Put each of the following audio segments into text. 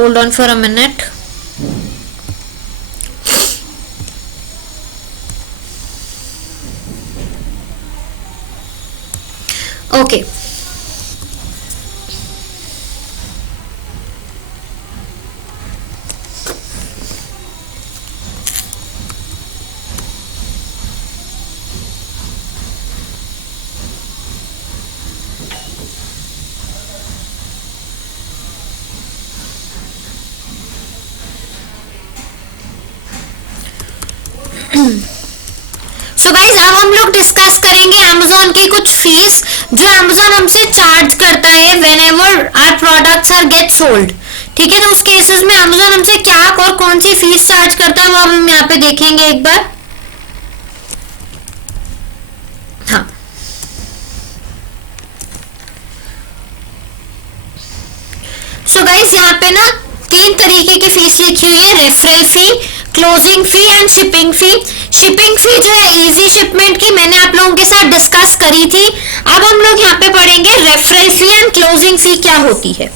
hold on for a minute. Okay. So guys अब हम लोग डिस्कस करेंगे अमेजोन की कुछ फीस जो अमेजोन हमसे चार्ज करता है whenever our products are get sold. ठीक है, तो उस केसेस में अमेजोन हमसे क्या और कौन सी फीस चार्ज करता है वो हम यहाँ पे देखेंगे एक बार। हाँ, सो गाइज यहाँ पे ना 3 तरीके की फीस लिखी हुई है, referral fee, closing fee and shipping fee. Shipping fee जो है इजी शिपमेंट की मैंने आप लोगों के साथ डिस्कस करी थी। अब हम लोग यहाँ पे पढ़ेंगे रेफरल फी एंड क्लोजिंग फी क्या होती है।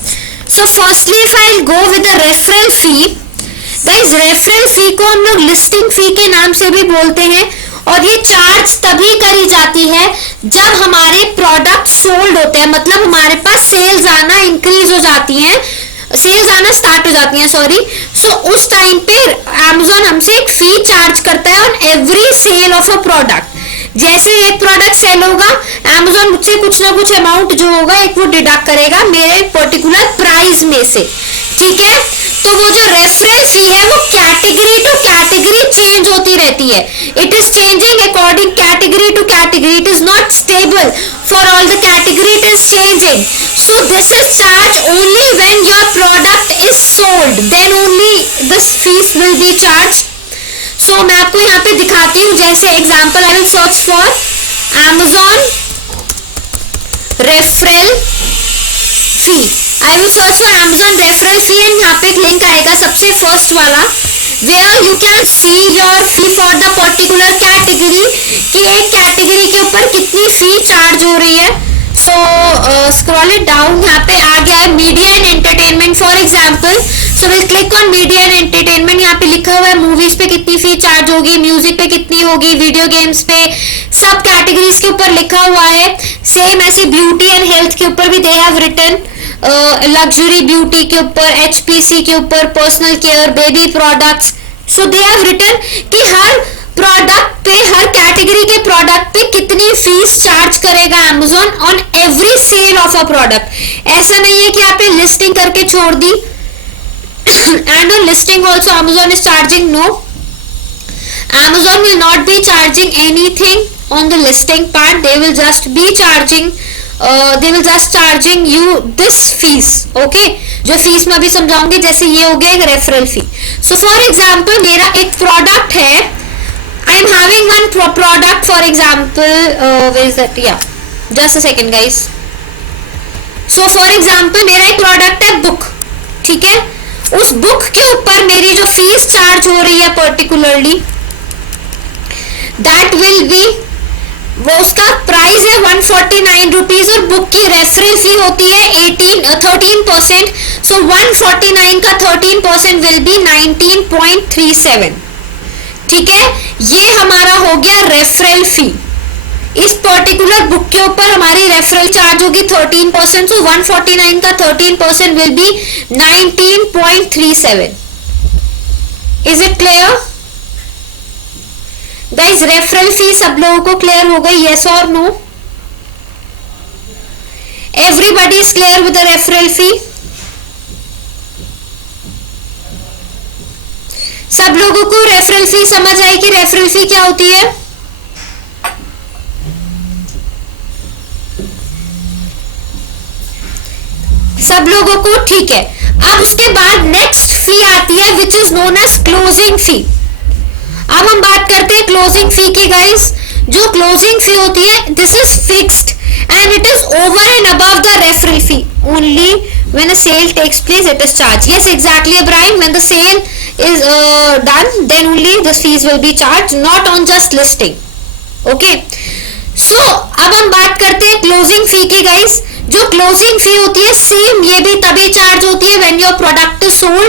So firstly if I go with the referral fee, guys referral fee को हम लोग लिस्टिंग फी के नाम से भी बोलते हैं और ये चार्ज तभी करी जाती है जब हमारे प्रोडक्ट सोल्ड होते हैं, मतलब हमारे पास सेल्स आना इंक्रीज हो जाती है, सेल्स आना स्टार्ट हो जाती हैं, सॉरी। सो उस टाइम पे अमेजोन हमसे एक फी चार्ज करता है on every sale of a product. जैसे एक प्रोडक्ट सेल होगा, अमेजोन मुझसे कुछ ना कुछ अमाउंट जो होगा एक वो डिडक्ट करेगा मेरे पर्टिकुलर प्राइस में से। ठीक है, तो वो जो रेफरल फी है वो कैटेगरी टू कैटेगरी चेंज होती रहती है। It is changing according category two category, it is not stable for all the category, it is changing. So this is charged only when your product is sold, then only this fees will be charged. So मैं आपको यहाँ पे दिखाती हूँ, जैसे example I will search for Amazon referral fee, I will search for Amazon referral fee and यहाँ पे एक लिंक आएगा सबसे फर्स्ट वाला where you can see your fee for the particular category कि एक कैटेगरी के ऊपर कितनी फी चार्ज हो रही है। सो स्क्रॉल इट डाउन, यहाँ पे आ गया है media and entertainment for example. So will click on media and entertainment, यहाँ पे लिखा हुआ है मूवीज पे कितनी फी चार्ज होगी, म्यूजिक पे कितनी होगी, वीडियो गेम्स पे, सब कैटेगरीज के ऊपर लिखा हुआ है। सेम ऐसी ब्यूटी एंड हेल्थ के ऊपर भी they have written, luxury beauty के ऊपर, एचपीसी के ऊपर, personal care, baby products. So they have written कि हर प्रोडक्ट पे, हर कैटेगरी के प्रोडक्ट पे कितनी फीस चार्ज करेगा Amazon on every sale of a product. ऐसा नहीं है कि आपने लिस्टिंग करके छोड़ दी and on listing also Amazon is charging, no, Amazon will not be charging anything on the listing part, they will just be charging you this fees. Okay, जो fees मैं अभी समझाऊंगी, जैसे ये हो गया एक referral fee. So for example मेरा एक प्रोडक्ट है, I am having one product for example, where is that? Yeah, just a second guys. So for example मेरा एक प्रोडक्ट है बुक, ठीक है, उस बुक के ऊपर मेरी जो फीस चार्ज हो रही है पर्टिकुलरली दैट विल बी, वो उसका प्राइस है 149 रुपीज और बुक की रेफरल फी होती है 13%। सो 149 का 13% विल बी 19.37। ठीक है, ये हमारा हो गया रेफरल फी। इस पर्टिकुलर बुक के ऊपर हमारी रेफरल चार्ज होगी 13%, सो 149 का 13% will be 19.37। Is it clear guys? Referral fee सब लोगों को क्लियर हो गई, यस और no? Everybody is clear with the referral fee? सब लोगों को रेफरल फी समझ आई कि रेफरल फी क्या होती है? सब लोगों को ठीक है। अब उसके बाद नेक्स्ट फी आती है which is known as closing fee. अब हम बात करते हैं क्लोजिंग फी की गाइस। जो क्लोजिंग फी होती है this is fixed and it is over and above the referral fee. Only when a sale takes place it is charged. Yes, exactly, Brian. When the sale is done, then only the fees will be charged, not on just listing. Okay. So अब हम बात करते हैं क्लोजिंग फी की गाइस। जो क्लोजिंग फी होती है सेम ये भी तभी चार्ज होती है when your product is sold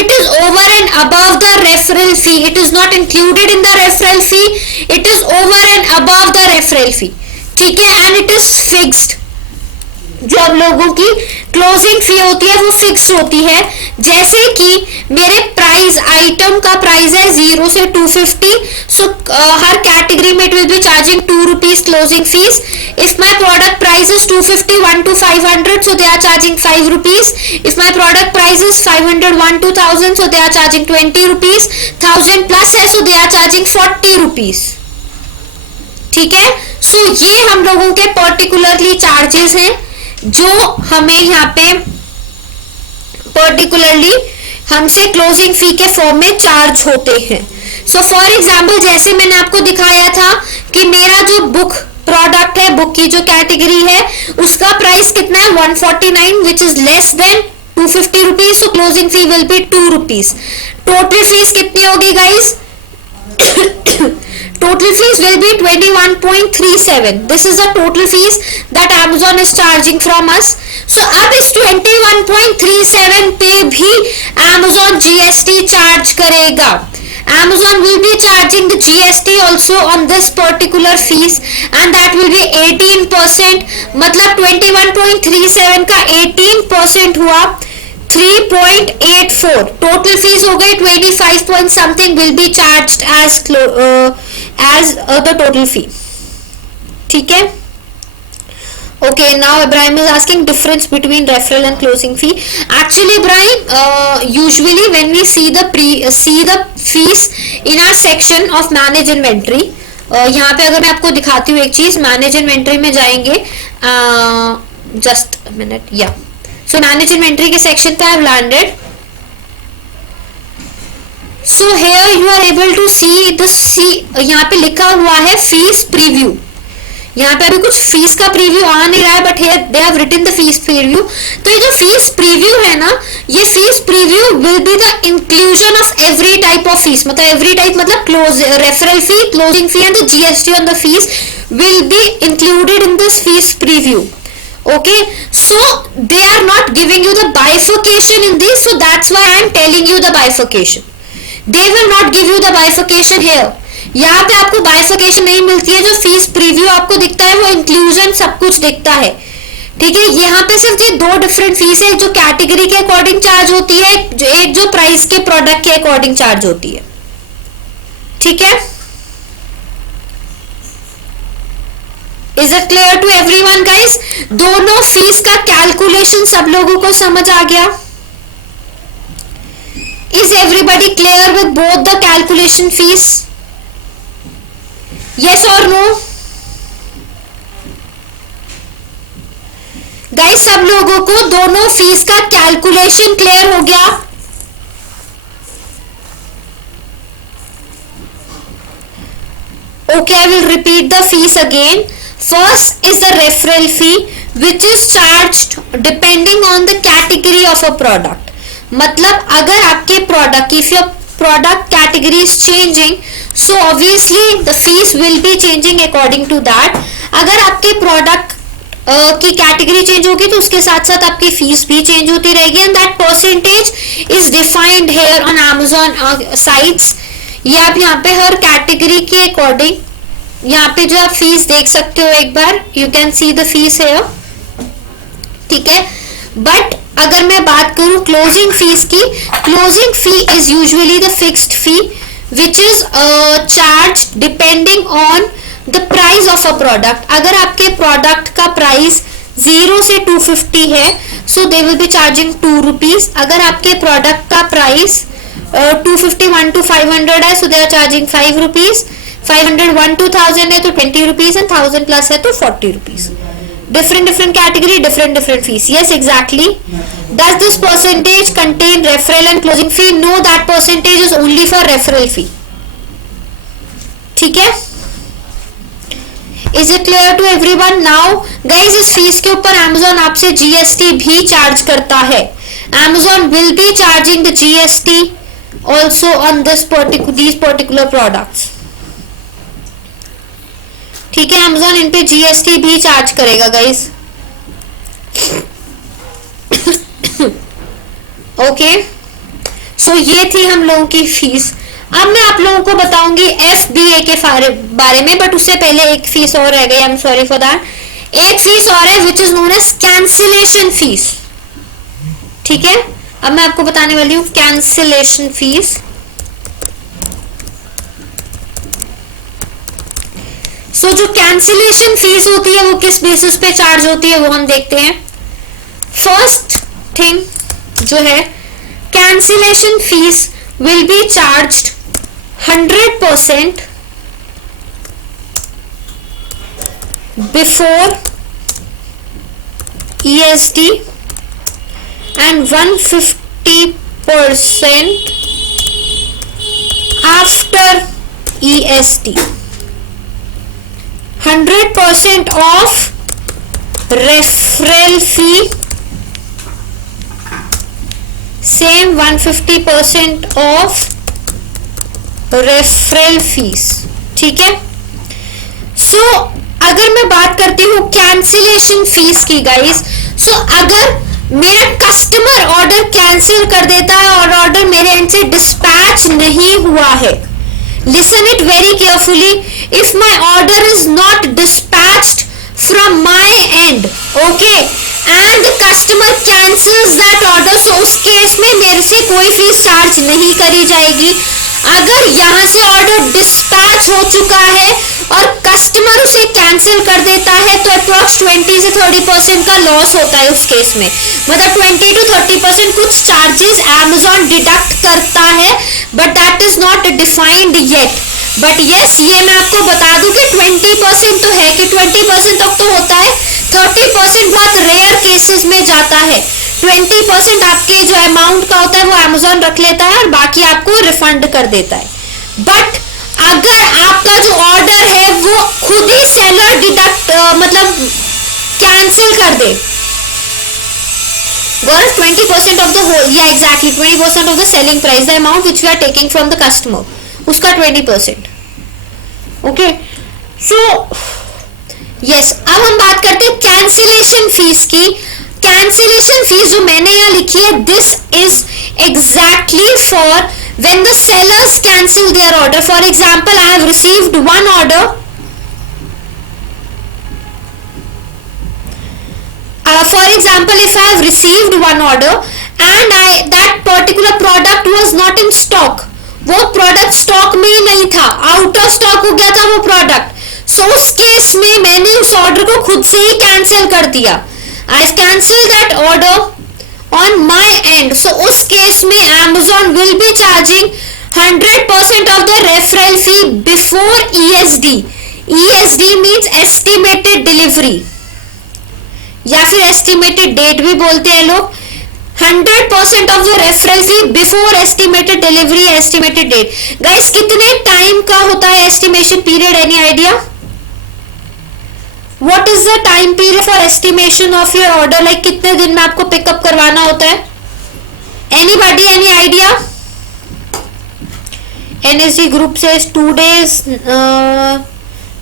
it is over and above the referral fee. It is not included in the referral fee. It is over and above the referral fee. ठीक है, and it is fixed. जो आप लोगों की closing फी होती है वो फिक्स्ड होती है. जैसे कि मेरे प्राइस आइटम का प्राइस है 0 से 250, सो हर कैटेगरी में it will be charging 2 rupees closing fees. If my product price is 250 1 to 500, so they are charging 5 rupees. if my product price is 500 1 to 1000, so they are charging 20 rupees. 1000 प्लस है, so they are charging 40 rupees. ठीक है, सो ये हम लोगों के particularly charges हैं जो हमें यहाँ पे पर्टिकुलरली हमसे क्लोजिंग फी के फॉर्म में चार्ज होते हैं. सो फॉर एग्जांपल, जैसे मैंने आपको दिखाया था कि मेरा जो बुक प्रोडक्ट है, बुक की जो कैटेगरी है, उसका प्राइस कितना है 149, विच इज लेस देन 250 रुपीज. सो क्लोजिंग fee will B 2 rupees. Total fees कितनी होगी guys? Total fees will be 21.37. This is the total fees that Amazon is charging from us. So अब इस 21.37 पे भी Amazon GST charge करेगा. Amazon will be charging the GST also on this particular fees, and that will be 18%. मतलब 21.37 का 18% हुआ 3.84. Total fees हो गई 25 point something will be charged as the total fee. ठीक है. Okay, now Ibrahim is asking difference between referral and closing fee. Actually, Ibrahim, usually when we see the fees in our section of manage inventory, यहाँ पे अगर मैं आपको दिखाती हूँ एक चीज, मैनेज इन्वेंट्री में जाएंगे, जस्ट मिनट, या सो मैनेज इन्वेंट्री के सेक्शन पे I have landed. So here you are able to see the यहाँ पे लिखा हुआ है फीस प्रीव्यू. यहाँ पे अभी कुछ फीस का प्रीव्यू आ नहीं रहा है, but here they have written the fees preview. तो ये जो फीस प्रीव्यू है ना, ये fees preview will be the inclusion of every type of fees. मतलब एवरी टाइप मतलब close referral fee, closing fee and the GST on the fees will be included in this fees preview. Okay, so they are not giving you the bifurcation in this, so that's why I am telling you the bifurcation. They will not give you the bifurcation here. यहाँ पे आपको bifurcation नहीं मिलती है. जो fees preview आपको दिखता है वो इंक्लूजन सब कुछ दिखता है. ठीक है, यहाँ पे सिर्फ ये दो डिफरेंट फीस है, जो कैटेगरी के अकॉर्डिंग चार्ज होती है, एक जो प्राइस के प्रोडक्ट के अकॉर्डिंग चार्ज होती है. ठीक है, is it clear to everyone guys? दोनों फीस का कैलकुलेशन सब लोगों को समझ आ गया? Is everybody clear with both the calculation fees? Yes और नो? गाइस सब लोगों को दोनों फीस का कैलकुलेशन क्लियर हो गया? Okay, I will repeat the fees again. First is the referral fee, which is charged depending on the category of a product. मतलब अगर आपके product, if your product category is changing, so obviously the fees will be changing according to that. अगर आपके प्रोडक्ट की category change होगी तो उसके साथ साथ आपकी फीस भी चेंज होती रहेगी, and that percentage is defined here on Amazon sites. ये आप यहाँ पे हर कैटेगरी के अकॉर्डिंग यहाँ पे जो आप फीस देख सकते हो, एक बार you can see the fees है. ठीक है, बट अगर मैं बात करूं क्लोजिंग फीस की, closing fee is usually the fixed fee which is charge depending on the price of a product. अगर आपके प्रोडक्ट का प्राइस 0 से 250 है, so they will be charging 2 rupees. अगर आपके प्रोडक्ट का प्राइस 250 1 to 500 है, सो दे आर चार्जिंग 5 rupees. 500 1 to 1000 है तो 20 rupees, and 1000 प्लस है तो 40 rupees. different category, different fees. Yes, exactly. Does this percentage contain referral and closing fee? No, that percentage is only for referral fee. ठीक है, Is it clear to everyone now? Guys, इस फीस के ऊपर Amazon आपसे GST भी चार्ज करता है. Amazon will be charging the GST also on these particular products. ठीक है, Amazon इन पे GST भी चार्ज करेगा गाइस. ओके, सो ये थी हम लोगों की फीस। अब मैं आप लोगों को बताऊंगी FBA के बारे में, बट उससे पहले एक फीस और रह गई, I am sorry for that. एक फीस और है which is known as cancellation fees, ठीक है। अब मैं आपको बताने वाली हूँ कैंसिलेशन फीस। सो जो कैंसिलेशन फीस होती है वो किस बेसिस पे चार्ज होती है वो हम देखते हैं। फर्स्ट थिंग जो है, cancellation fees will B charged 100% before ESD and 150% after ESD. 100% of referral fee, same 150% of referral fees, ठीक है। सो अगर मैं बात करती हूँ कैंसिलेशन फीस की गाइस, सो अगर मेरा कस्टमर ऑर्डर कैंसिल कर देता है और ऑर्डर मेरे एंड से डिस्पैच नहीं हुआ है, listen it very carefully, if my order is not dispatched from my end, okay, and the customer cancels that order, so उस केस में मेरे से कोई फीस चार्ज नहीं करी जाएगी। अगर यहां से ऑर्डर डिस्पैच हो चुका है और कस्टमर उसे कैंसिल कर देता है तो अप्रॉक्स 20 से 30% का लॉस होता है उस केस में, मतलब 20 to 30% कुछ चार्जेस Amazon डिडक्ट करता है, but that is not defined yet. But yes, ये मैं आपको बता दूं कि 20% तो है, कि 20% तक तो होता है, 30% बहुत रेयर केसेस में जाता है। 20% आपके जो अमाउंट का होता है वो Amazon रख लेता है और बाकी आपको रिफंड कर देता है। बट अगर आपका जो ऑर्डर है वो खुद ही सेलर डिडक्ट मतलब कैंसिल कर दे, गौरव 20% ऑफ द होल, या exactly 20% off the selling price, the amount which we are taking from the customer, उसका 20%, ओके। सो यस, अब हम बात करते हैं कैंसिलेशन फीस की। कैंसिलेशन फीस जो मैंने यहाँ लिखी है, this is exactly for when the sellers cancel their order. For example, I have received one order, for example, if I have received one order and that particular product was not in stock, वो product stock में ही नहीं था, out of stock हो गया था वो product, so उस case में मैंने उस order को खुद से ही cancel कर दिया, I've cancelled that order on my end, so उस केस में Amazon will be charging 100% of the referral fee before ESD. ESD means estimated delivery या फिर estimated date भी बोलते हैं लोग। 100% of the referral fee before estimated delivery, estimated date. Guys, कितने टाइम का होता है estimation period? Any idea? What is the time period for estimation of your order? Like कितने दिन में आपको पिकअप करवाना होता है? Anybody, any idea? NSG group says 2 days.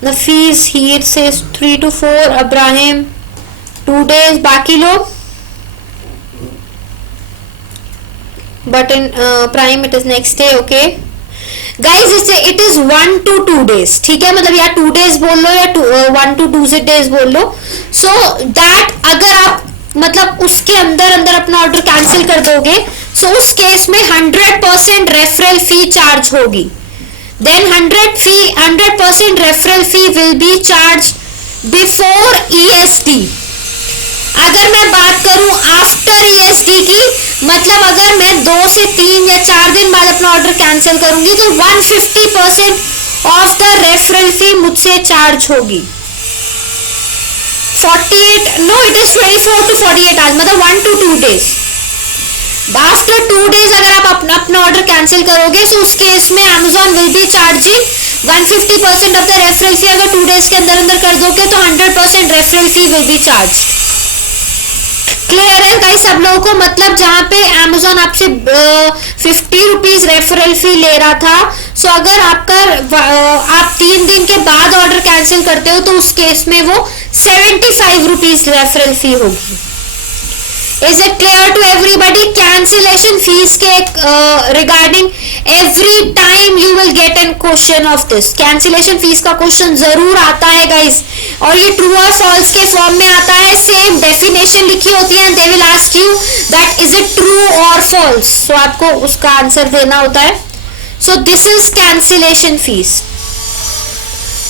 Nafis here says 3 to 4. Abraham 2 days. बाकी लोग? But in Prime it is next day. Okay. Guys it is 1 to 2 days, ठीक है, मतलब या 2 days बोल लो या 1 to 2 days बोल लो। सो दैट अगर आप मतलब उसके अंदर अंदर अपना ऑर्डर कैंसिल कर दोगे, सो उस केस में 100% रेफरल फी चार्ज होगी। Then 100% referral fee will be charge before ESD। अगर मैं बात करूं आफ्टर ESD की, मतलब अगर मैं 2 से 3 या 4 दिन बाद अपना ऑर्डर कैंसिल करूंगी तो 150% ऑफ द रेफरल फी मुझसे चार्ज होगी। 48 no it is 24 to 48 hours, मतलब 1 to 2 days। आफ्टर 2 days अगर आप अपना ऑर्डर कैंसिल करोगे तो उस केस में Amazon will be charging 150% of the referral फी। अगर 2 days के अंदर अंदर कर दोगे तो 100% referral fee will be charge. Clear है गाइस सब लोगों को? मतलब जहां पे Amazon आपसे 50 रुपीज रेफरल फी ले रहा था, सो अगर आप 3 दिन के बाद ऑर्डर कैंसिल करते हो तो उस केस में वो 75 रुपीज रेफरल फी होगी। Is it clear to everybody? Cancellation fees के regarding every time you will get an question of this. Cancellation fees का क्वेश्चन जरूर आता है गाइस, और ये ट्रू और फॉल्स के फॉर्म में आता है. सेम डेफिनेशन लिखी होती है, they will ask you that is it true और फॉल्स. सो आपको उसका आंसर देना होता है. So this is cancellation fees.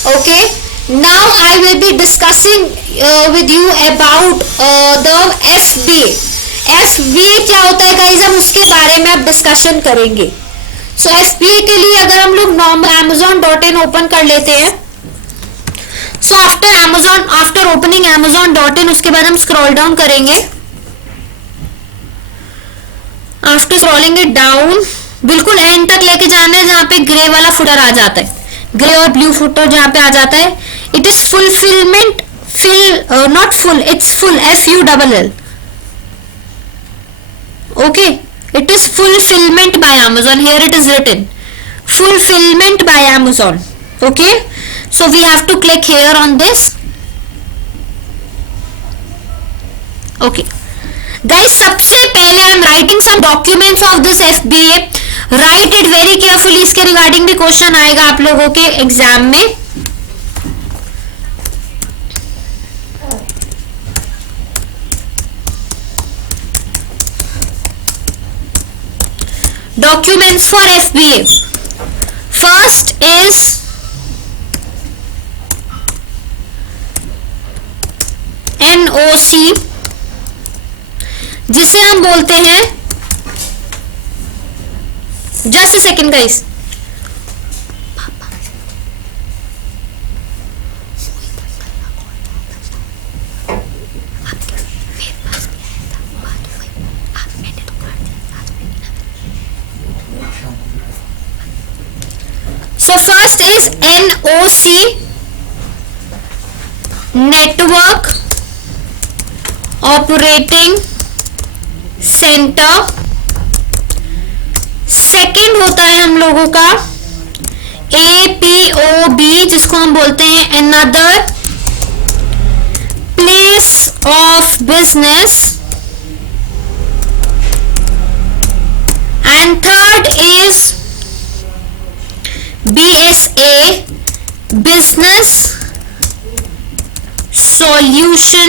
Okay, now I will be discussing with you about the FBA. FBA क्या होता है गाइस, हम उसके बारे में अब डिस्कशन करेंगे. सो FBA के लिए अगर हम लोग नॉर्मल amazon.in ओपन कर लेते हैं. सो आफ्टर ओपनिंग amazon.in उसके बाद हम स्क्रॉल डाउन करेंगे. आफ्टर स्क्रॉलिंग इट डाउन बिल्कुल एंड तक लेके जाना है, जहां पे ग्रे वाला फुटर आ जाता है, ग्रे और ब्लू फुटर जहां पे आ जाता है. It is fulfilment, not full, it's full, FULL. Okay, it is fulfilment bye Amazon. Here it is written fulfillment by Amazon. Okay, so we have to click here on this. Okay guys, सबसे पहले I am writing some documents of this FBA. Write it very carefully. इसके रिगार्डिंग भी क्वेश्चन आएगा आप लोगों के एग्जाम में. Documents for FBA. First is NOC, जिसे हम बोलते हैं, just a second guys, so first is NOC, network operating center. Second होता है हम लोगों का APOB, जिसको हम बोलते हैं another place of business. And third is BSA, business solution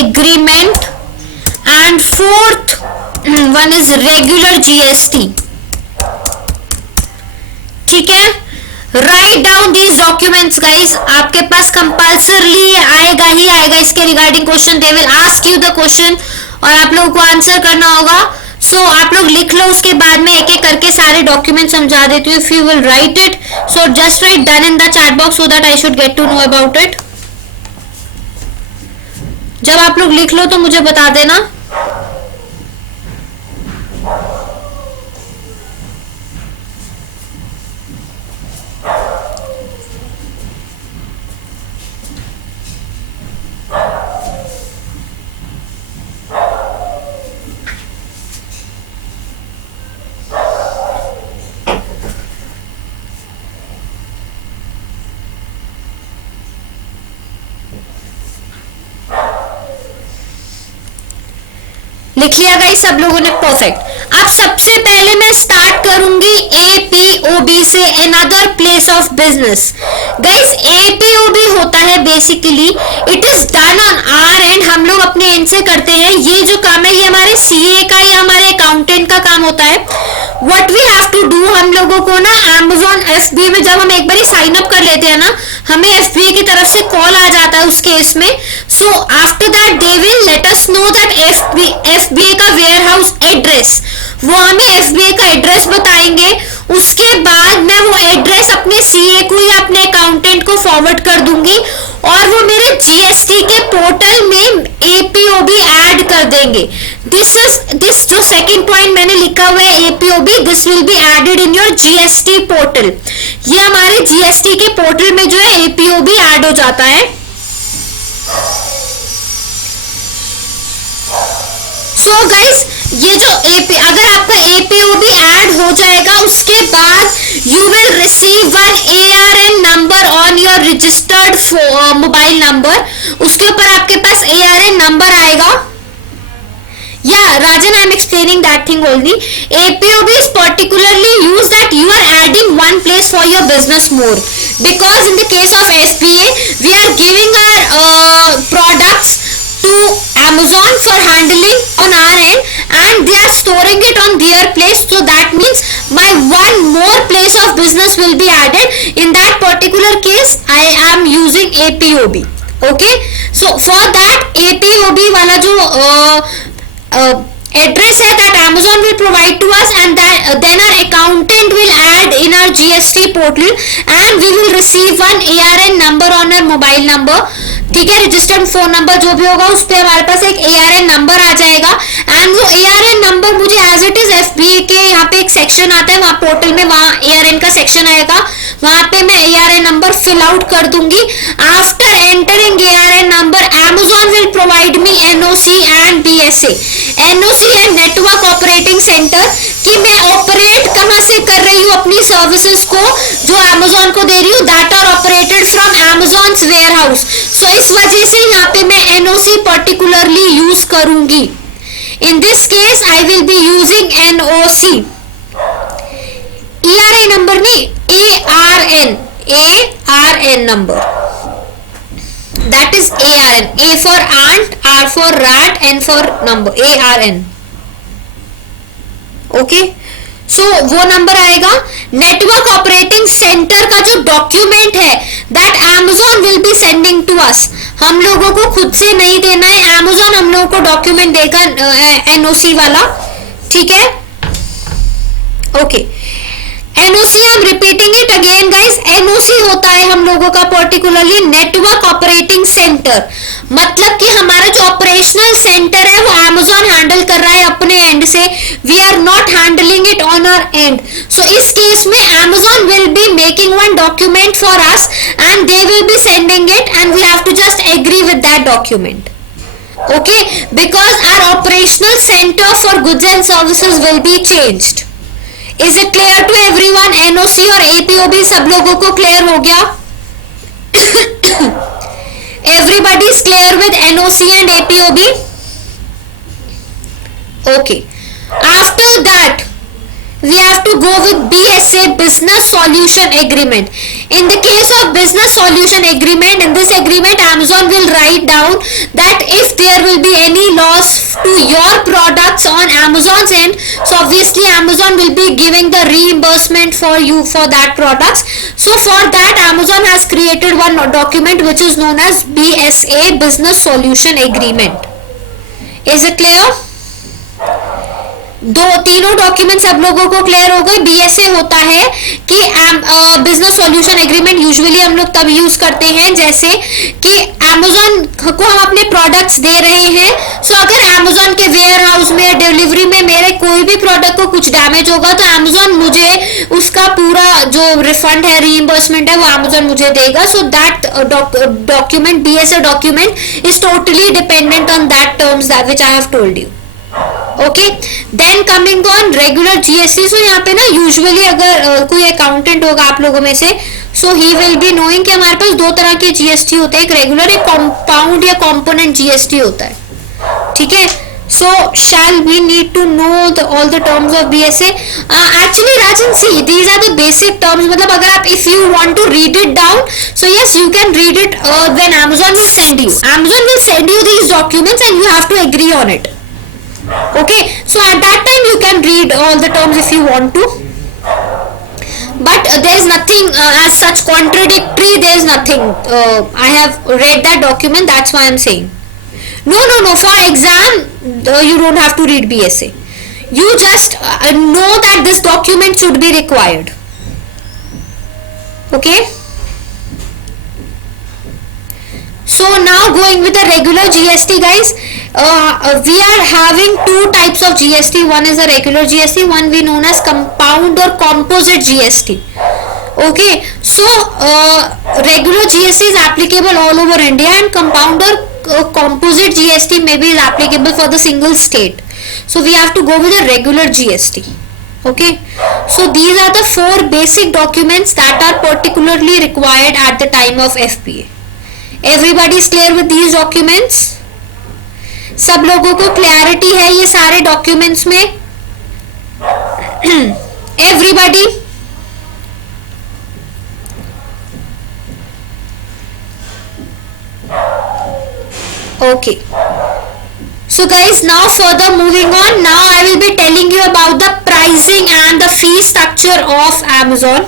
agreement. And fourth one is regular GST. ठीक है, write down these documents guys. आपके पास कंपल्सरली आएगा ही आएगा इसके regarding question. They will ask you the question और आप लोगों को आंसर करना होगा. सो आप लोग लिख लो, उसके बाद में एक एक करके सारे डॉक्यूमेंट समझा देती हूँ. If you will write it, so just write done in the chat box so that I should get to know about it. जब आप लोग लिख लो तो मुझे बता देना. लिख लिया गाइस सब लोगों ने? परफेक्ट. अब सबसे पहले मैं स्टार्ट करूंगी APOB से, another place of business. Guys APOB होता है basically, it is done on our and, हम लोग अपने एंड से करते हैं. ये जो काम है ये हमारे CA का या हमारे अकाउंटेंट का काम होता है. What we have to do, हम लोगों को ना Amazon FBA में जब हम एक बार साइन अप कर लेते हैं ना, हमें FBA की तरफ से कॉल आ जाता है उस केस में. सो after that they will let us know that FBA का वेयर हाउस एड्रेस, वो हमें FBA का एड्रेस बताएंगे. उसके बाद मैं वो एड्रेस अपने CA को या अपने अकाउंटेंट को फॉरवर्ड कर दूंगी और वो मेरे GST के पोर्टल में APOB ऐड कर देंगे. दिस जो सेकंड पॉइंट मैंने लिखा हुआ है APOB, this will be added in your GST portal. ये हमारे GST के पोर्टल में जो है APOB ऐड हो जाता है. सो गाइस, ये जो अगर आपका APOB ऐड हो जाएगा, उसके बाद you will receive one ARN number on your registered mobile number. उसके ऊपर आपके पास ARN नंबर आएगा Rajan, I am explaining that thing only. APOB is particularly used that you are adding one place for your business more, because in the case of FBA we are giving our products to Amazon for handling on our end, and they are storing it on their place. So that means my one more place of business will be added. In that particular case I am using APOB. Okay, so for that APOB वाला जो address है that Amazon will provide to us, and that then our accountant will add in our GST portal, and we will receive one ARN number on our mobile number. ठीक है, registered phone number जो भी होगा उस पर हमारे पास एक ARN number आ जाएगा, एंड वो ARN नंबर मुझे एज इट इज FBA के यहाँ पे एक सेक्शन आता है, वहाँ पोर्टल में वहाँ ARN का सेक्शन आएगा, वहाँ पे मैं ARN नंबर फिल आउट कर दूंगी. After entering ARN number Amazon will provide me NOC and BSA. NOC है नेटवर्क ऑपरेटिंग सेंटर, कि मैं ऑपरेट कहाँ से कर रही हूँ अपनी सर्विसेज को, जो Amazon को दे रही हूँ, that are operated from Amazon's warehouse. So इस वजह से यहाँ पे मैं NOC पर्टिकुलरली यूज करूंगी. In this case I will be using NOC. ERA number नहीं, ARN number, that is ARN. A for ant, R for rat, N for number, ARN. Okay, so वो number आएगा. Network operating centre का जो document है that Amazon will be sending to us. हम लोगों को खुद से नहीं देना है, Amazon हम लोगों को डॉक्यूमेंट देगा NOC वाला. ठीक है, okay. NOC, I am repeating it again guys, NOC होता है हम लोगों का पर्टिकुलरली नेटवर्क ऑपरेटिंग सेंटर. मतलब कि हमारा जो ऑपरेशनल सेंटर है वो Amazon हैंडल कर रहा है अपने एंड से, we are not handling it on our end. So इस केस में Amazon will be making one document for us and they will be sending it, and we have to just agree with that document. Okay, because our operational center for goods and services will be changed. Is it clear to everyone? NOC और APOB सब लोगों को clear हो गया? Everybody is clear with NOC and APOB? Okay. After that, we have to go with BSA, Business Solution Agreement. In the case of Business Solution Agreement, in this agreement Amazon will write down that if there will be any loss to your products on Amazon's end, so obviously Amazon will be giving the reimbursement for you for that products. So for that Amazon has created one document which is known as BSA, Business Solution Agreement. Is it clear? तीनों डॉक्यूमेंट सब लोगों को clear हो गए. BSA होता है कि business solution agreement usually हम लोग तब यूज करते हैं जैसे कि Amazon को हम अपने प्रोडक्ट्स दे रहे हैं. सो अगर Amazon के वेयर हाउस में डिलीवरी में मेरे कोई भी प्रोडक्ट को कुछ डैमेज होगा तो Amazon मुझे उसका पूरा जो रिफंड है, रीइंबर्समेंट है, वो Amazon मुझे देगा. So that document, BSA document is totally dependent on that terms that which I have told you. Okay, then coming on regular GST. So यहाँ पे ना यूजुअली अगर कोई अकाउंटेंट होगा आप लोगों में से, सो ही विल बी नोइंग कि हमारे पास दो तरह के GST होते हैं, एक रेगुलर, एक कंपाउंड या कंपोनेंट GST होता है. ठीक है, so shall we need to know all the terms of BSA. Actually Rajan, see these are the basic terms. मतलब अगर आप if you want to read it down, so yes you can read it when Amazon will send you. Amazon will send you these documents and you have to agree on it. Okay, so at that time you can read all the terms if you want to, but there is nothing as such contradictory. There is nothing. I have read that document, that's why I am saying. No, for exam you don't have to read BSA. You just know that this document should be required. Okay, so now going with the regular GST guys, we are having two types of GST. One is a regular GST, one we known as compound or composite GST. Okay, so regular GST is applicable all over India, and compound or composite GST maybe is applicable for the single state. So we have to go with a regular GST. Okay, so these are the four basic documents that are particularly required at the time of FBA. Everybody is clear with these documents? सब लोगों को क्लैरिटी है ये सारे डॉक्यूमेंट्स में? Everybody? Okay, so guys, now further moving on, now I will be telling you about the pricing and the fee structure of Amazon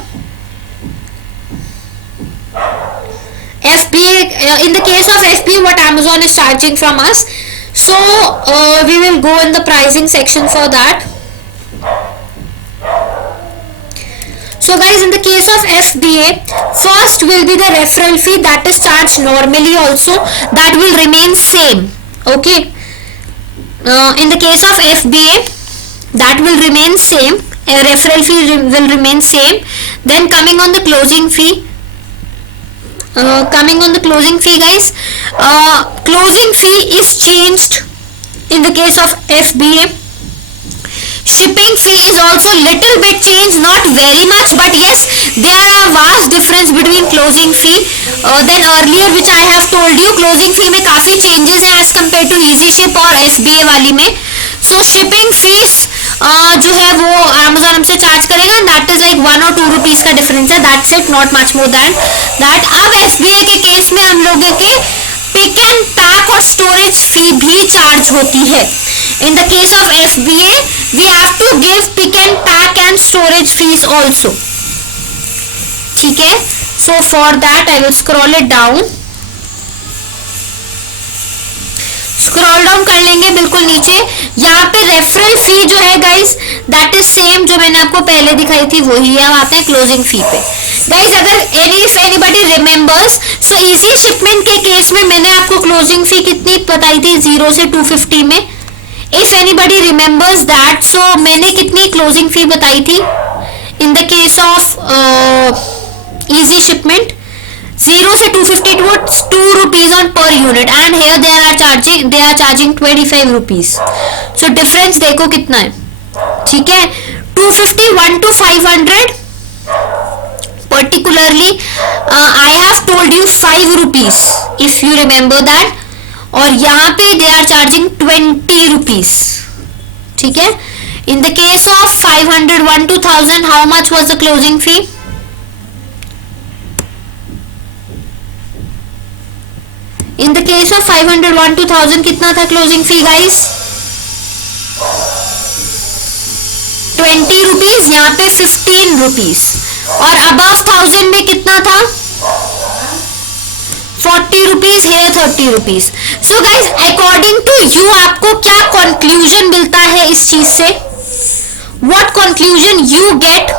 FBA. In the case of FBA, what Amazon is charging from us, so we will go in the pricing section for that. So guys, in the case of FBA, first will be the referral fee that is charged normally also, that will remain same. Okay, in the case of FBA, that will remain same, referral fee will remain same. Then coming on the closing fee, guys, closing fee is changed in the case of FBA. Shipping fee is also little bit changed, not very much, but yes, there are vast difference between closing fee then earlier which I have told you. Closing fee में काफी changes हैं as compared to easy ship और FBA वाली में. So shipping fees जो है वो Amazon हमसे चार्ज करेगा, that is like 1 or 2 rupees का डिफरेंस है, that's it, not much more than that. अब FBA के केस में हम लोगों के पिक एंड पैक और स्टोरेज फी भी चार्ज होती है. In the case of FBA, we have to give pick and pack and storage fees also. ठीक है, so for that I will scroll it down. Scroll down कर लेंगे बिल्कुल नीचे. यहाँ पे रेफरल फी जो है गाइस, दैट इज सेम जो मैंने आपको पहले दिखाई थी वही है. आते हैं क्लोजिंग फी पे. गाइस अगर anybody remembers, so easy shipment के केस में मैंने आपको क्लोजिंग फी कितनी बताई थी 0 से 250 में. इफ एनीबॉडी रिमेम्बर्स दैट, सो मैंने कितनी क्लोजिंग फी बताई थी इन the case of easy shipment? 0 से 250 towards 2 rupees on per unit, and here they are charging 25 rupees. So difference देखो कितना है. ठीक है, 251 to 500 particularly I have told you 5 rupees if you remember that, और यहाँ पे they are charging 20 rupees. ठीक है, in the case of 501 to 1000, how much was the closing fee? In the case of 501 to 1000 कितना था क्लोजिंग फी गाइस? 20 रुपीज, यहाँ पे 15 रुपीज. और अबव 1000 में कितना था? 40 rupees, here 30 rupees. So guys according to you आपको क्या कंक्लूजन मिलता है इस चीज से? What conclusion you get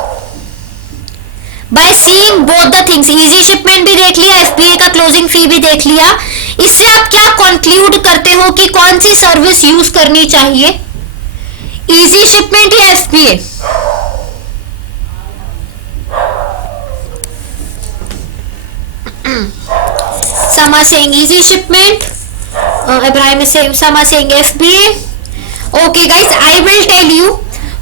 by seeing both the things? Easy shipment भी देख लिया, एफबीए का क्लोजिंग फी भी देख लिया. इससे आप क्या कंक्लूड करते हो कि कौन सी सर्विस यूज करनी चाहिए, इजी शिपमेंट या FBA? Sama saying easy shipment, Ibrahim is saying Sama saying FBA. Okay guys, I will tell you,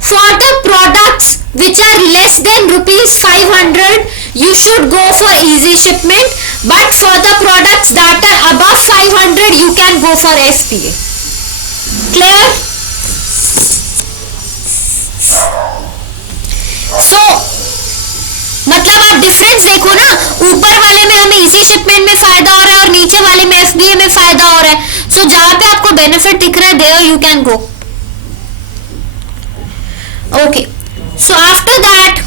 for the products which are less than rupees 500 you should go for easy shipment, but for the products that are above 500 you can go for FBA. Clear? So मतलब आप डिफरेंस देखो ना, ऊपर वाले में हमें easy shipment में फायदा हो रहा है और नीचे वाले में एफबीए में फायदा हो रहा है. सो जहां पे आपको बेनिफिट दिख रहा है there you can go. Okay, so after that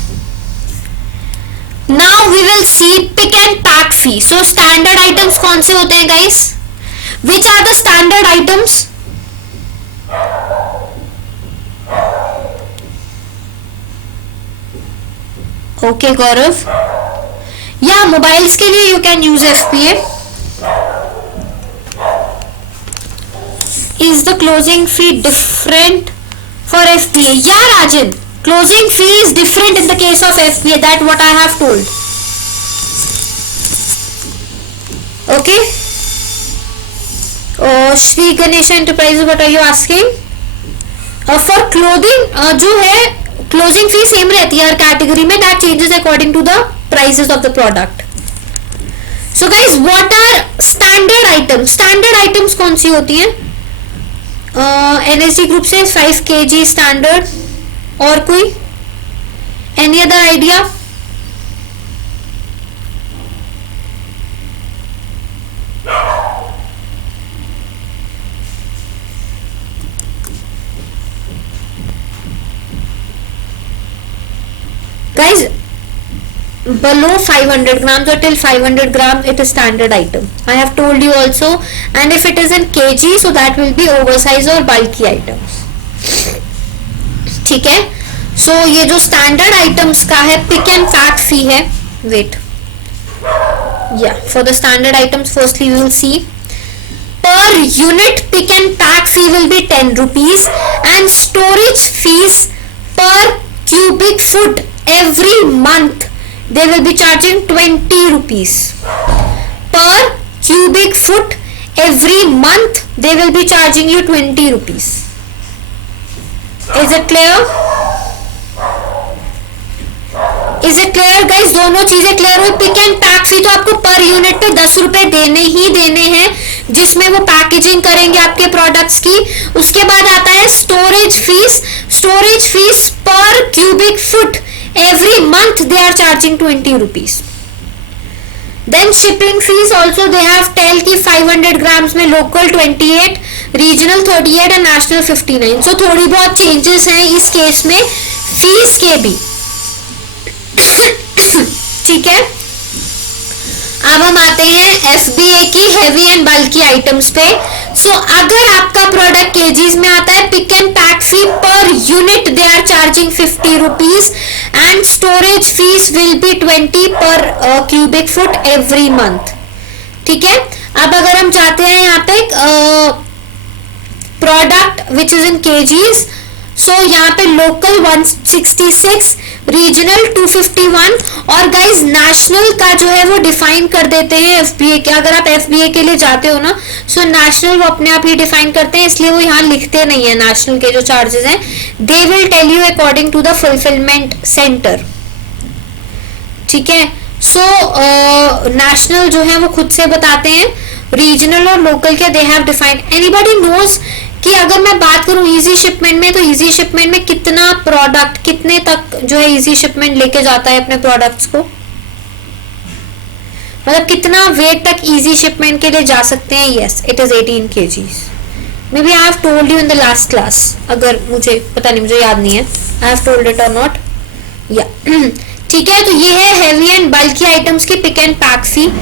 now we will see pick and pack fee. So standard items कौन से होते हैं guys? Which are the standard items? Okay Gaurav, yeah mobiles के लिए you can use FPA. Is the closing fee different for FPA? Yeah Rajan, closing fee is different in the case of FPA, that what I have told. Okay, Shri Ganesh enterprise, what are you asking? For clothing जो है closing fee same रहती है हर category में, that changes according to the prices of the product. So guys what are standard items? Standard items कौन सी होती हैं? एनएसडी ग्रुप से 5 kg स्टैंडर्ड। और कोई any other idea? Guys, below 500 grams or till 500 grams it is standard item. I have told you also. And if it is in kg, so that will be oversized or bulky items. ठीक है. So ये जो standard items का है pick and pack fee है. Wait. Yeah, for the standard items, firstly we will see per unit pick and pack fee will be 10 rupees and storage fees per cubic foot every month they will be charging 20 rupees per cubic foot. Every month they will be charging you 20 rupees. Is it clear? Is it clear guys? दोनों चीजें क्लियर हुई. Pick and pack फी तो आपको per unit पे 10 रुपए देने ही देने हैं, जिसमें वो पैकेजिंग करेंगे आपके प्रोडक्ट्स की. उसके बाद आता है स्टोरेज फीस. स्टोरेज फीस पर cubic foot every month they are charging 20 rupees. Then shipping fees also they have tell कि 500 grams में local 28, regional 38 and national 59. so थोड़ी बहुत changes हैं इस केस में फीस के भी. ठीक है. अब हम आते हैं FBA की हेवी एंड बल्की आइटम्स पे. सो अगर आपका प्रोडक्ट केजीज में आता है, pick and pack fee per unit they are charging 50 rupees and storage fees will be 20 per cubic foot every month. ठीक है. अब अगर हम चाहते हैं यहाँ पे product which is in kgs, so यहाँ पे लोकल 166, रीजनल 251 और गाइज नेशनल का जो है वो डिफाइन कर देते हैं एफबीए के. अगर आप एफबीए के लिए जाते हो ना, सो नेशनल वो अपने आप ही डिफाइन करते हैं, इसलिए वो यहाँ लिखते नहीं है नेशनल के जो चार्जेस हैं. They will tell you according to the fulfilment centre. ठीक है. सो नेशनल जो है वो खुद से बताते हैं, रीजनल और लोकल के they have defined. Anybody knows कि अगर मैं बात करूं इजी शिपमेंट में, तो इजी शिपमेंट में कितना प्रोडक्ट कितने तक जो है इजी शिपमेंट लेके जाता है अपने प्रोडक्ट्स को, मतलब कितना वेट तक इजी शिपमेंट के लिए जा सकते हैं. Yes, it is 18 kgs. Maybe I have told you in the last class. अगर मुझे पता नहीं, मुझे याद नहीं है आई हैव टोल्ड इट और नॉट. या ठीक है. तो ये है हेवी एंड बल्की आइटम्स की पिक एंड पैक फी.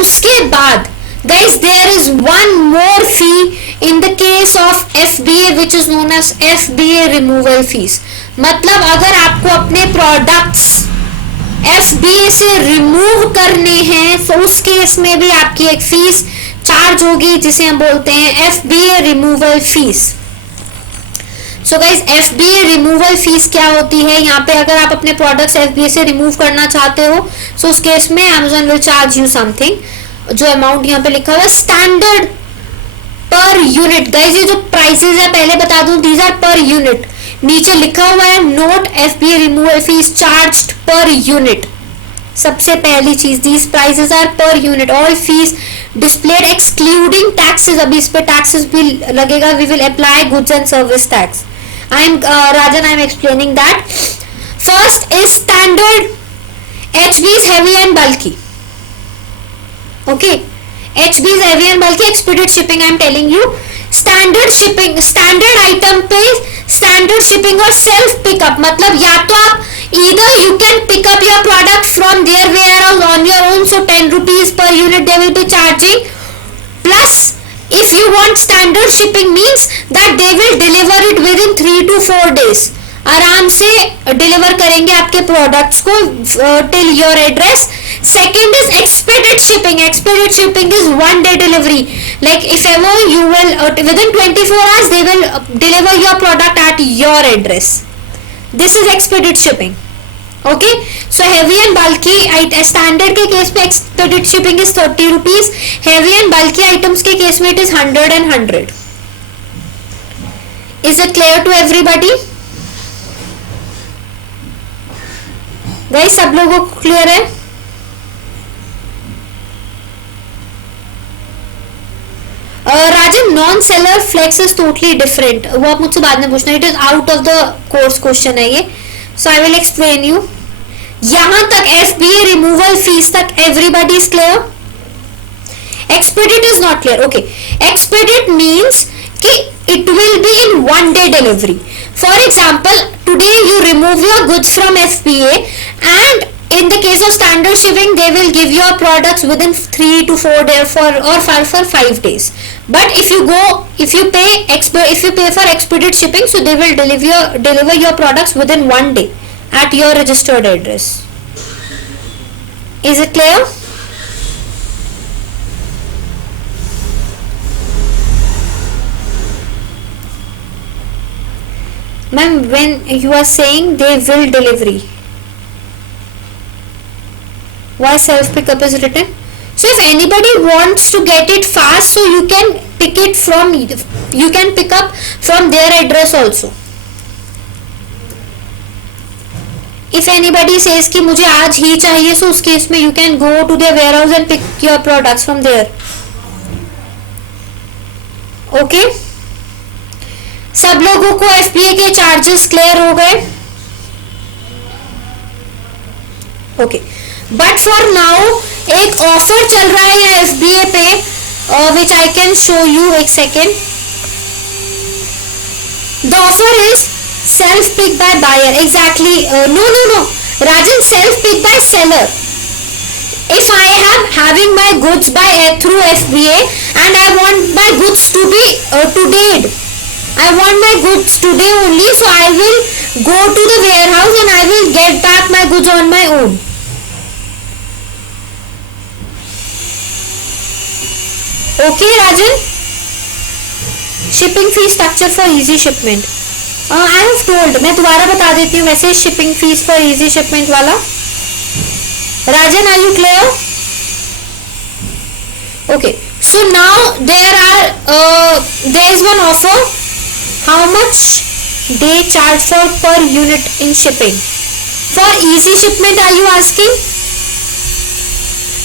उसके बाद guys there is one more fee in the case of FBA which is known as FBA removal fees. मतलब अगर आपको अपने प्रोडक्ट्स FBA से रिमूव करने हैं, तो उस केस में भी आपकी एक फीस चार्ज होगी जिसे हम बोलते हैं FBA removal fees. So guys FBA removal fees क्या होती है? यहाँ पे अगर आप अपने प्रोडक्ट्स FBA से रिमूव करना चाहते हो, सो उस केस में Amazon will charge you something. जो अमाउंट यहाँ पे लिखा हुआ है स्टैंडर्ड पर यूनिट. गाइस ये जो प्राइसेस है पहले बता दूं, दीज आर पर यूनिट. नीचे लिखा हुआ है note FBA removal fees charged per unit. सबसे पहली चीज, these prices are per unit. All fees displayed excluding taxes. अभी इस पे टैक्सेस भी लगेगा. We will apply goods and service tax. I am Rajan, I am explaining that. First is standard HB's heavy and bulky. Okay, HB's heavy and bulky expedite shipping. I am telling you, standard shipping, standard item पे standard shipping और self pickup. मतलब या तो आप either you can pick up your product from their warehouse on your own, so 10 rupees per unit they will be charging. Plus, if you want standard shipping means that they will deliver it within 3 to 4 days. आराम से डिलीवर करेंगे आपके प्रोडक्ट्स को till your address. Second is expedite shipping. Expedite shipping is 1 day delivery. Like if ever you will within 24 hours they will deliver your product at your address. This is expedite shipping. Okay. So heavy and bulky standard के केस में expedite shipping is 30 rupees. Heavy and bulky items के केस में it is 100 and 100. Is it clear to everybody? Guys सब लोगों को clear है? Rajan, non seller flex is totally different, वो आप मुझसे बाद में पूछना, it is out of the course question है ये, so I will explain you. यहां तक एफबीए रिमूवल फीस तक everybody is clear. Expedite is not clear. Okay, expedite means कि it will be in one day delivery. For example, today you remove your goods from FBA and in the case of standard shipping they will give your products within 3 to 4 days or 5 days. But if you pay for expedite shipping, so they will deliver your products within 1 day at your registered address. Is it clear? Ma'am, when you are saying they will delivery, why self pickup is written? So if anybody wants to get it fast, so you can pick up from their address also. If anybody says कि मुझे आज ही चाहिए, so उस case में you can go to their warehouse and pick your products from there. Okay? सब लोगों को FBA के चार्जेस क्लियर हो गए? Okay. बट फॉर नाउ एक ऑफर चल रहा है यहाँ एफबीए पे, which I can show you. एक second. The offer is self pick by buyer. Exactly. No Rajan, self pick by seller. If I am having my goods through FBA and I want my goods to be today, I want my goods today only, so I will go to the warehouse and I will get back my goods on my own. Okay, Rajan? Shipping fee structure for easy shipment. I have told. मैं दोबारा बता देती हूँ वैसे shipping fees for easy shipment वाला. Rajan, are you clear? Okay. So now there is one offer. How much they charge for per unit in shipping? For easy shipment, are you asking?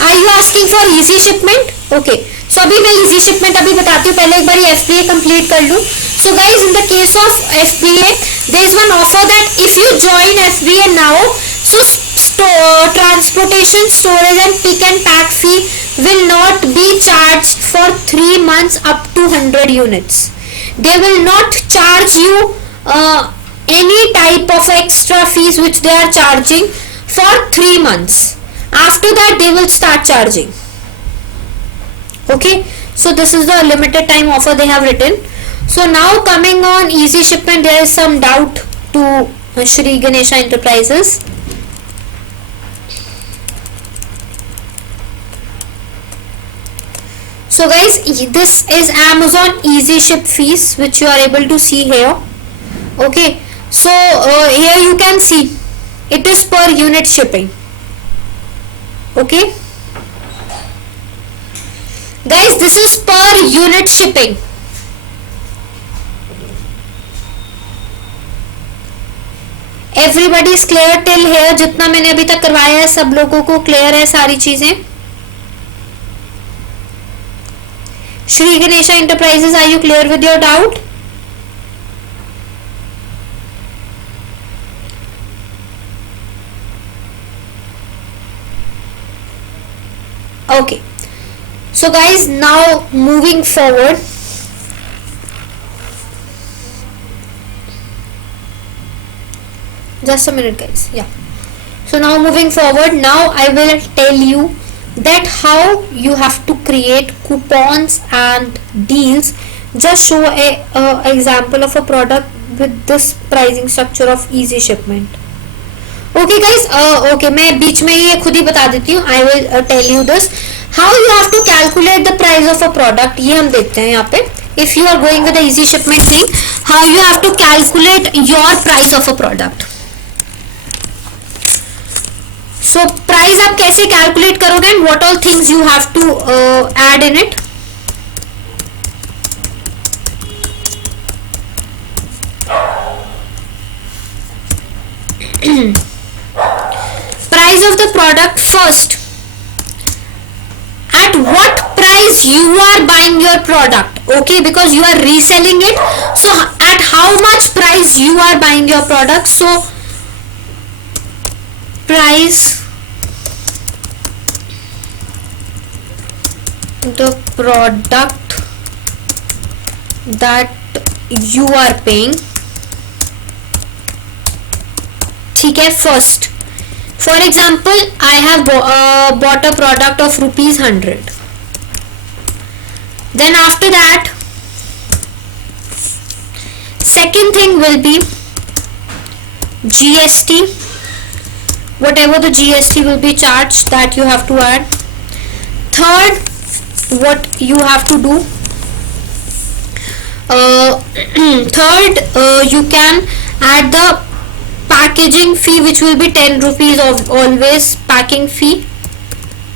Are you asking for easy shipment? Okay. So अभी मैं easy shipment अभी बताती हूँ, पहले एक बार FBA complete कर लूँ. So guys, in the case of FBA, there is one offer that if you join FBA now, so transportation, storage and pick and pack fee will not be charged for 3 months up to 100 units. They will not charge you any type of extra fees which they are charging for 3 months. After that they will start charging. Okay, so this is the limited time offer they have written. So now coming on easy shipment, there is some doubt to Shri Ganesha Enterprises. So guys, this is Amazon easy ship fees which you are able to see here. Okay, so here you can see it is per unit shipping. Okay guys, this is per unit shipping. Everybody is clear till here? जितना मैंने अभी तक करवाया है सब लोगों को clear है सारी चीजें? Shri Ganesha enterprises, are you clear with your doubt? Okay. So guys, now moving forward, just a minute guys, yeah. So now moving forward, now I will tell you that how you have to create coupons and deals. Just show a example of a product with this pricing structure of easy shipment. Okay guys, okay, मैं बीच में ये खुद ही बता देती हूँ. I will tell you this. How you have to calculate the price of a product, ये हम देखते हैं यहाँ पे. If you are going with the easy shipment thing, how you have to calculate your price of a product. So price आप कैसे calculate करोगे and what all things you have to add in it. Price of the product first. At what price price you are buying your product, okay, because you are reselling it. So at how much price you are buying your product? So price the product that you are paying, ठीक है. First, for example, I have bought a product of ₹100. Then after that, second thing will be GST. Whatever the GST will be charged, that you have to add. Third, what you have to do, you can add the packaging fee, which will be 10 rupees of always packing fee,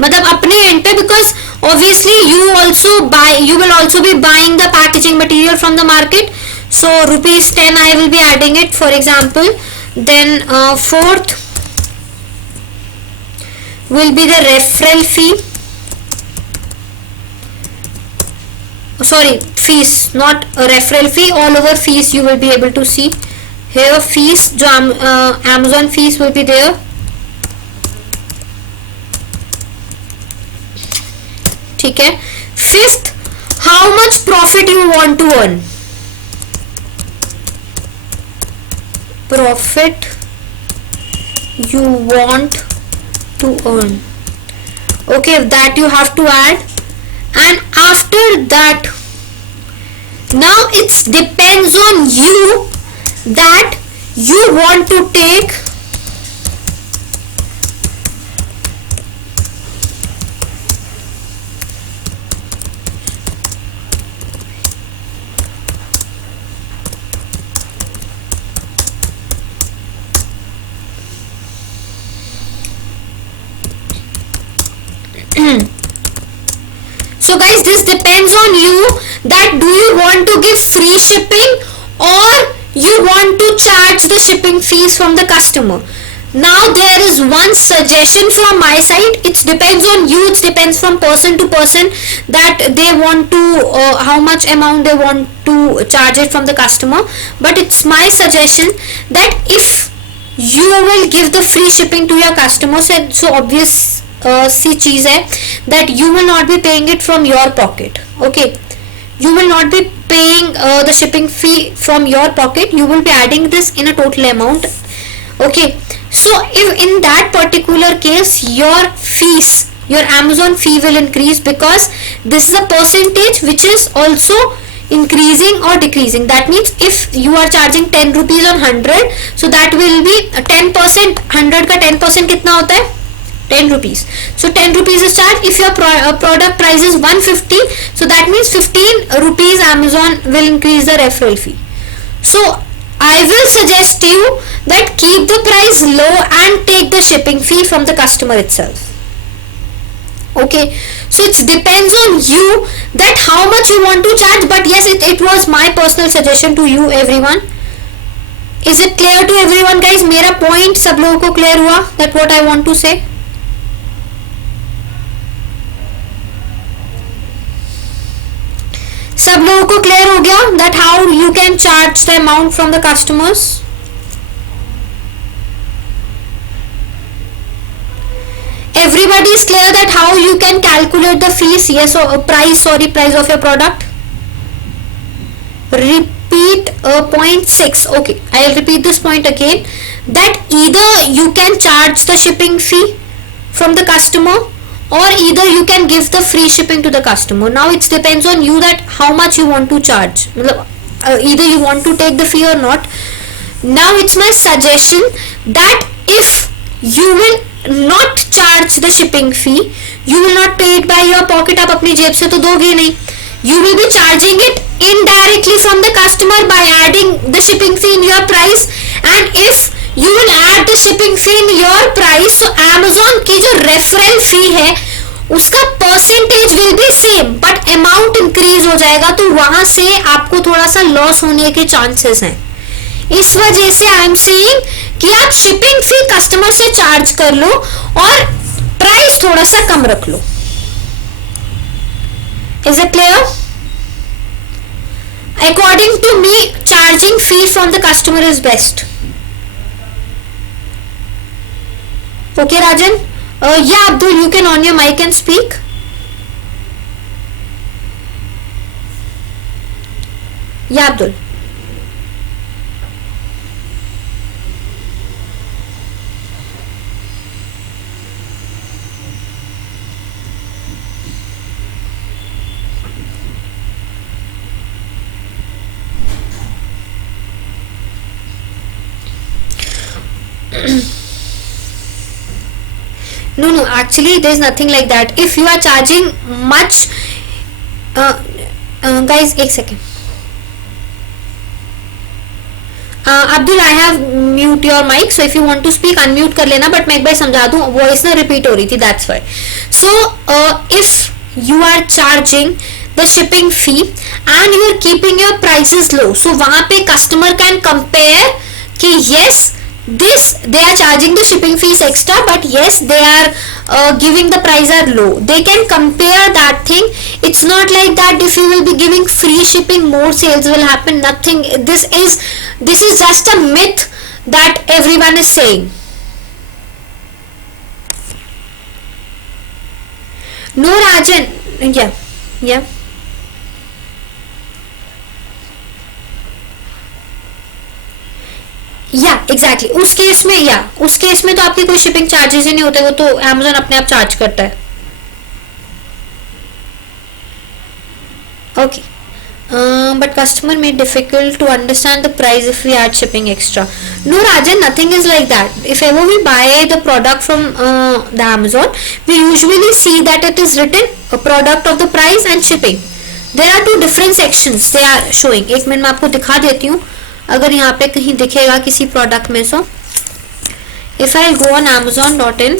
मतलब अपने end पे, because obviously you will also be buying the packaging material from the market, so ₹10 I will be adding it, for example. Then fourth will be the referral fee, sorry, fees, not a referral fee, all over fees you will be able to see here. Fees जो Amazon fees will be there. ठीक है. Fifth, how much profit you want to earn. Profit you want to earn, okay, that you have to add. And after that, now it depends on you that you want to take so guys, this depends on you that do you want to give free shipping or you want to charge the shipping fees from the customer. Now there is one suggestion from my side. It depends on you, it depends from person to person that they want to how much amount they want to charge it from the customer. But it's my suggestion that if you will give the free shipping to your customers, so obvious सी चीज है that you will not be paying it from your pocket, okay, you will not be paying the shipping fee from your pocket, you will be adding this in a total amount, okay. So if in that particular case your fees, your Amazon fee will increase, because this is a percentage which is also increasing or decreasing. That means if you are charging 10 rupees on 100, so that will be 10%. 100 का 10% कितना होता है? 10 rupees. So 10 rupees is charged. If your product price is 150, so that means 15 rupees Amazon will increase the referral fee. So I will suggest you that keep the price low and take the shipping fee from the customer itself. Okay, so it depends on you that how much you want to charge, but yes, it was my personal suggestion to you everyone. Is it clear to everyone guys? मेरा point सब लोगों को clear हुआ that what I want to say? सब लोगों को clear हो गया that how you can charge the amount from the customers? Everybody is clear that how you can calculate the fees? Yes, or price of your product. Repeat point 6. Okay, I'll repeat this point again, that either you can charge the shipping fee from the customer or either you can give the free shipping to the customer. Now it depends on you that how much you want to charge, either you want to take the fee or not. Now it's my suggestion that if you will not charge the shipping fee, you will not pay it by your pocket, आप अपनी जेब से तो दोगे नहीं, you will be charging it indirectly from the customer by adding the shipping fee in your price. And if you will add the shipping fee in your price, so Amazon की जो referral fee है उसका percentage will be same but amount increase हो जाएगा, तो वहां से आपको थोड़ा सा लॉस होने के चांसेस हैं. इस वजह से आई एम सेइंग कि आप शिपिंग फी कस्टमर से चार्ज कर लो और प्राइस थोड़ा सा कम रख लो. Is it clear? According to me, charging fee from the customer is best. Okay, Rajan? Yeah, Abdul, you can on your mic and speak. Yeah, Abdul. No, no, actually there's nothing like that. If you are charging much, uh, guys, एक second. Abdul, I have mute your mic, so if you want to speak unmute कर लेना, बट मैं एक बार समझा दूं, वॉइस ना रिपीट हो रही थी, that's why. So if you are charging the shipping fee and you are keeping your prices low, so वहां पे कस्टमर कैन कंपेयर कि yes, this they are charging the shipping fees extra, but yes, they are giving the price are low. They can compare that thing. It's not like that if you will be giving free shipping more sales will happen. Nothing. This is just a myth that everyone is saying. No, Rajan. Yeah. या एग्जैक्टली उस case में, उस case में तो आपके कोई shipping charges ही नहीं होते, वो तो Amazon अपने आप चार्ज करता है. Okay, but customer made difficult to understand the price if we add shipping extra. No, Rajan, nothing is like that. If ever we buy the product from the Amazon, we usually see that it is written a product of the price and shipping. There are two different sections they are showing. एक मिनट मैं आपको दिखा देती हूँ, अगर यहाँ पे कहीं दिखेगा किसी प्रोडक्ट में. So if I go on amazon.in,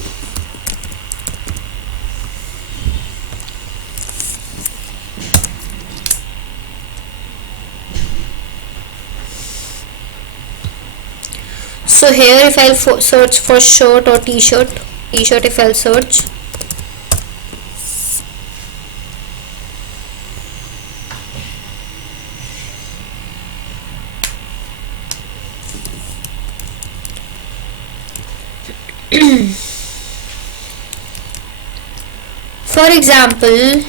so here if I'll search for shirt or t-shirt if I'll search, for example,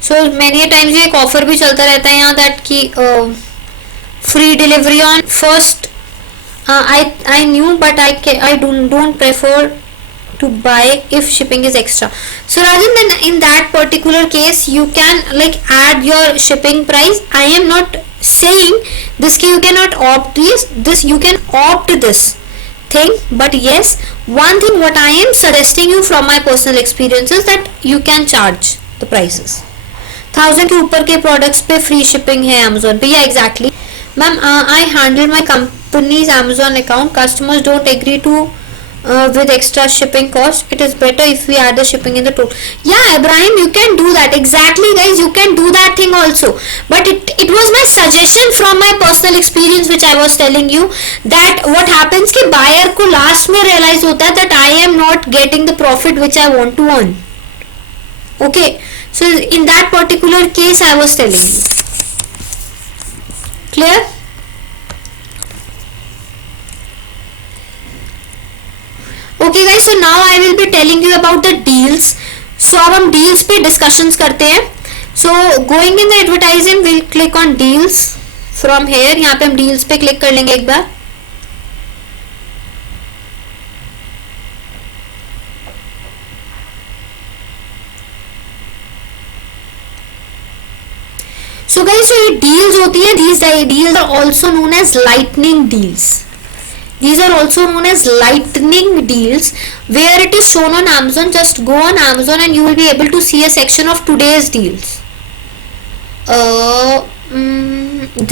so many a times ये एक ऑफर भी चलता रहता है यहाँ, दैट की free delivery on first. I knew, but I don't prefer to buy if shipping is extra. So Rajan, then in that particular case you can like add your shipping price. I am not saying this you cannot opt this you can opt this thing, but yes, one thing what I am suggesting you from my personal experiences that you can charge the prices. 1000 के ऊपर के प्रोडक्ट्स पे free shipping है Amazon पे. या exactly ma'am, I handle my companies Amazon account. Customers don't agree to with extra shipping cost. It is better if we add the shipping in the total. Yeah, Ibrahim, you can do that. Exactly, guys, you can do that thing also. But it was my suggestion from my personal experience which I was telling you, that what happens कि buyer को last में realize होता है that I am not getting the profit which I want to earn. Okay, so in that particular case I was telling you. Clear? Okay guys, so now I will be telling you about the deals. So अब हम deals पे discussions करते हैं. So going in the advertising, will click on deals from here. यहाँ पे हम deals पे क्लिक कर लेंगे एक बार. सो गाइस, ये डील्स होती है, these deals are also known as lightning deals. These are also known as lightning deals, where it is shown on Amazon. Just go on Amazon and you will be able to see a section of today's deals.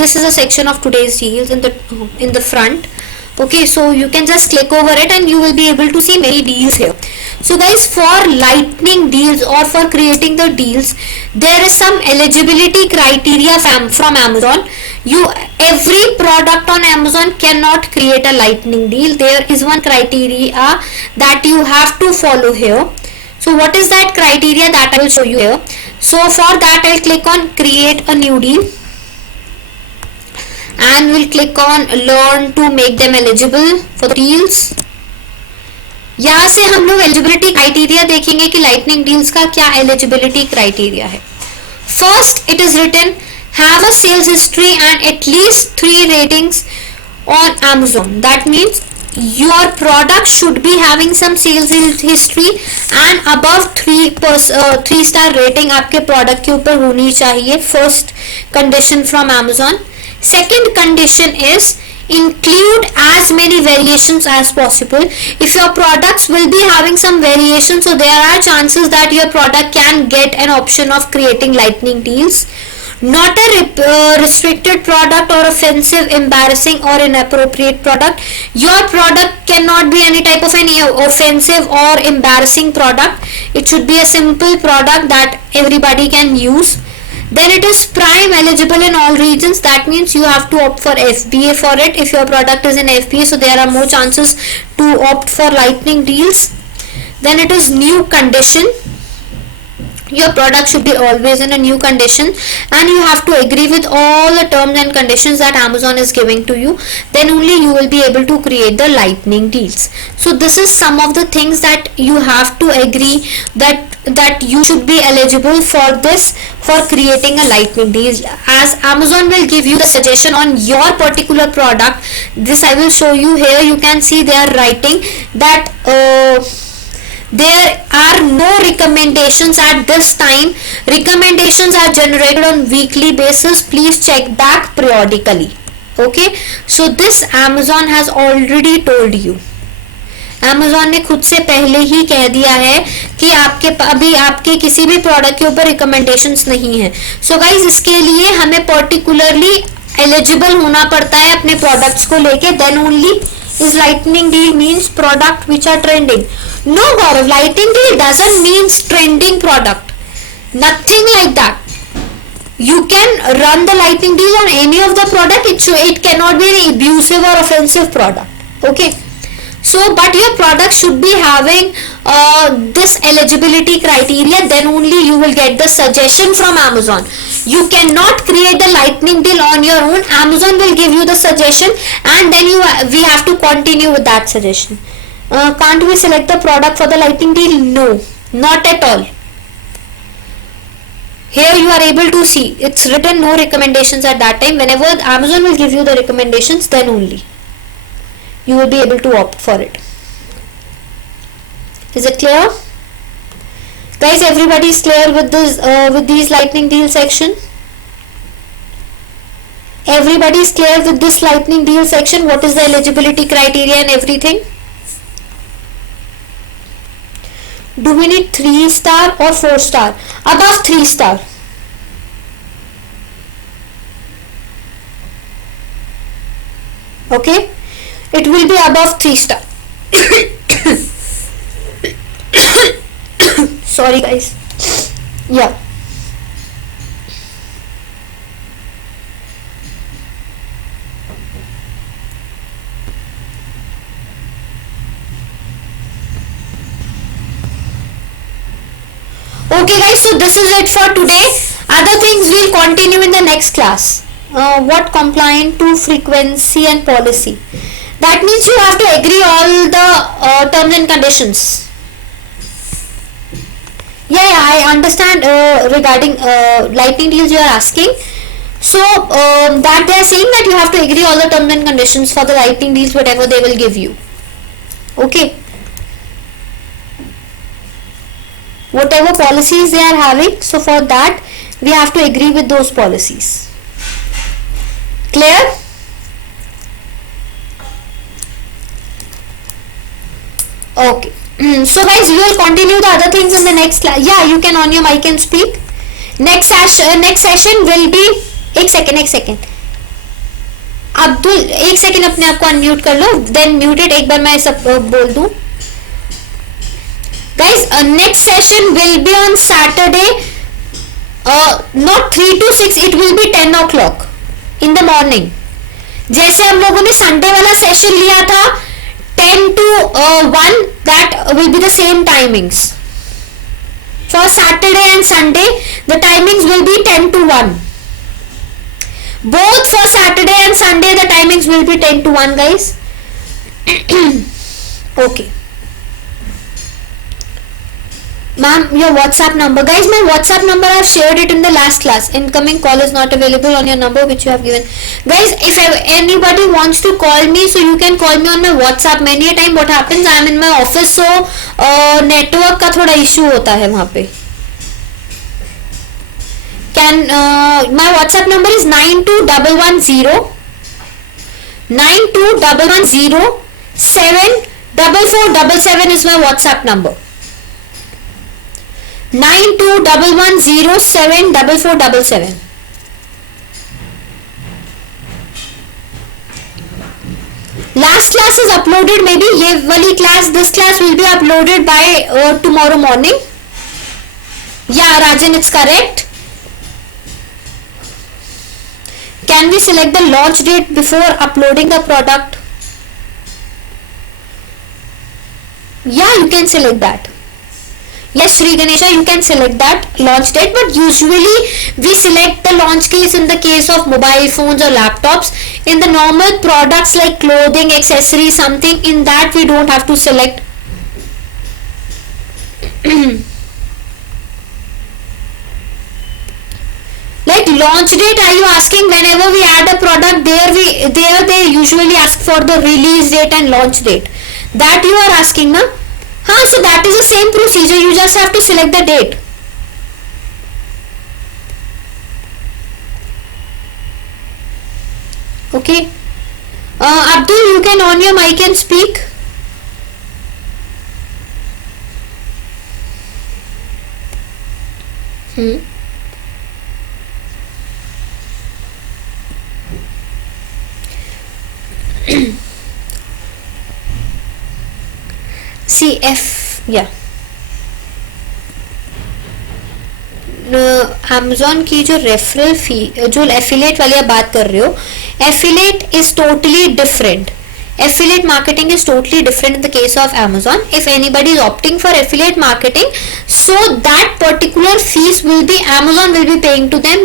This is a section of today's deals in the front. Okay, so you can just click over it and you will be able to see many deals here. So guys, for lightning deals or for creating the deals, there is some eligibility criteria from Amazon. Every product on Amazon cannot create a lightning deal. There is one criteria that you have to follow here. So what is that criteria? That I will show you here. So for that I'll click on create a new deal and we'll click on learn to make them eligible for the deals. यहाँ से हम लोग eligibility criteria देखेंगे कि lightning deals का क्या eligibility criteria है. First it is written have a sales history and at least 3 ratings on Amazon. That means your product should be having some sales history and above 3 star rating आपके प्रोडक्ट के ऊपर होनी चाहिए. First condition from Amazon. Second condition is include as many variations as possible. If your products will be having some variations, so there are chances that your product can get an option of creating lightning deals. Not a restricted product or offensive, embarrassing or inappropriate product. Your product cannot be any type of any offensive or embarrassing product. It should be a simple product that everybody can use. Then it is prime eligible in all regions. That means you have to opt for FBA for it. If your product is in FBA, so there are more chances to opt for lightning deals. Then it is new condition. Your product should be always in a new condition and you have to agree with all the terms and conditions that Amazon is giving to you. Then only you will be able to create the lightning deals. So this is some of the things that you have to agree that you should be eligible for this, for creating a lightning deal, as Amazon will give you the suggestion on your particular product. This I will show you here. You can see they are writing that there are no recommendations at this time. Recommendations are generated on weekly basis. Please check back periodically. Okay, so this Amazon has already told you. Amazon ने खुद से पहले ही कह दिया है कि अभी आपके किसी भी प्रोडक्ट के ऊपर रिकमेंडेशंस नहीं है. सो गाइज, इसके लिए हमें पर्टिकुलरली एलिजिबल होना पड़ता है अपने प्रोडक्ट्स को लेके. Then only is lightning deal means product which are trending. No Gaurav, lightning deal doesn't means trending product. Nothing like that. You can run the lightning deal on any of the product. It cannot be an abusive or offensive product. Okay. So but your product should be having this eligibility criteria. Then only you will get the suggestion from Amazon. You cannot create the lightning deal on your own. Amazon will give you the suggestion and then we have to continue with that suggestion. Can't we select the product for the lightning deal? No, not at all. Here you are able to see it's written no recommendations at that time. Whenever Amazon will give you the recommendations, then only you will be able to opt for it. Is it clear? Guys, everybody is clear with this with these lightning deal section? Everybody is clear with this lightning deal section? What is the eligibility criteria and everything? Do we need 3 star or 4 star? Above 3 star. Okay, it will be above 3 star. Sorry guys. Yeah. Okay guys, so this is it for today. Other things we'll continue in the next class. What compliant to frequency and policy. That means you have to agree all the terms and conditions. Yeah, I understand regarding lightning deals you are asking. So that they are saying that you have to agree all the terms and conditions for the lightning deals, whatever they will give you. Okay. Whatever policies they are having, so for that we have to agree with those policies. Clear? Okay. So guys, we will continue the other things in the next class. Yeah, you can on your mic and speak. Next session will be एक second Abdul एक सेकंड अपने आप को अनम्यूट कर लो, then muted, एक बार मैं सब बोल दूं. Guys, next session will be on Saturday, not 3 to 6, it will be 10 o'clock in the morning. जैसे हम लोगों ने संडे वाला सेशन लिया था 10 to 1, that will be the same timings. For Saturday and Sunday, the timings will be 10 to 1. Both for Saturday and Sunday, the timings will be 10 to 1, guys. Okay. Ma'am, your WhatsApp number. Guys, my WhatsApp number, I have shared it in the last class. Incoming call is not available on your number which you have given. Guys, if anybody wants to call me, so you can call me on my WhatsApp. Many a time what happens, I am in my office, so network का थोड़ा issue होता है वहाँ पे. My WhatsApp number is 92110 is my WhatsApp number. 9211074477. Last class is uploaded, maybe ये वाली class, this class will be uploaded by tomorrow morning. Yeah, Rajan, it's correct. Can we select the launch date before uploading the product? Yeah, you can select that. Yes, Sri Ganesha, you can select that launch date, but usually we select the launch case in the case of mobile phones or laptops. In the normal products like clothing, accessories, something, in that we don't have to select. Like launch date, are you asking? Whenever we add a product, there they usually ask for the release date and launch date. That you are asking, na? So that is the same procedure, you just have to select the date. Okay. Abdul, you can on your mic and speak. yeah. Amazon की जो referral fee, जो एफिलिएट वाली आप बात कर रहे हो, affiliate is totally different. Affiliate marketing is totally different in the case of Amazon. If anybody is opting for affiliate marketing, so that particular fees will be Amazon will be paying to them.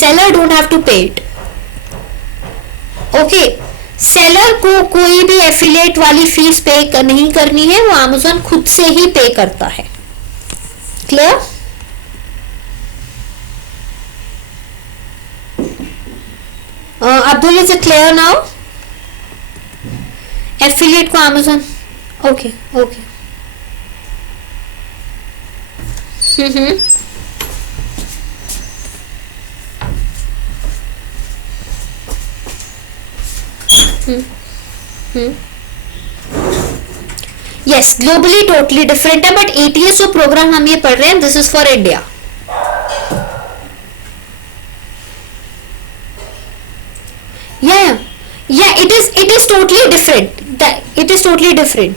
Seller don't have to pay it. Okay. Seller को कोई भी एफिलिएट वाली फीस पे नहीं करनी है, वो Amazon खुद से ही पे करता है. क्लियर? Abdul, is it clear now? Affiliate को Amazon. Okay. Yes, globally totally different है, but ATSO प्रोग्राम हम ये पढ़ रहे हैं, this is for India. Yeah, it is totally different. It is totally different.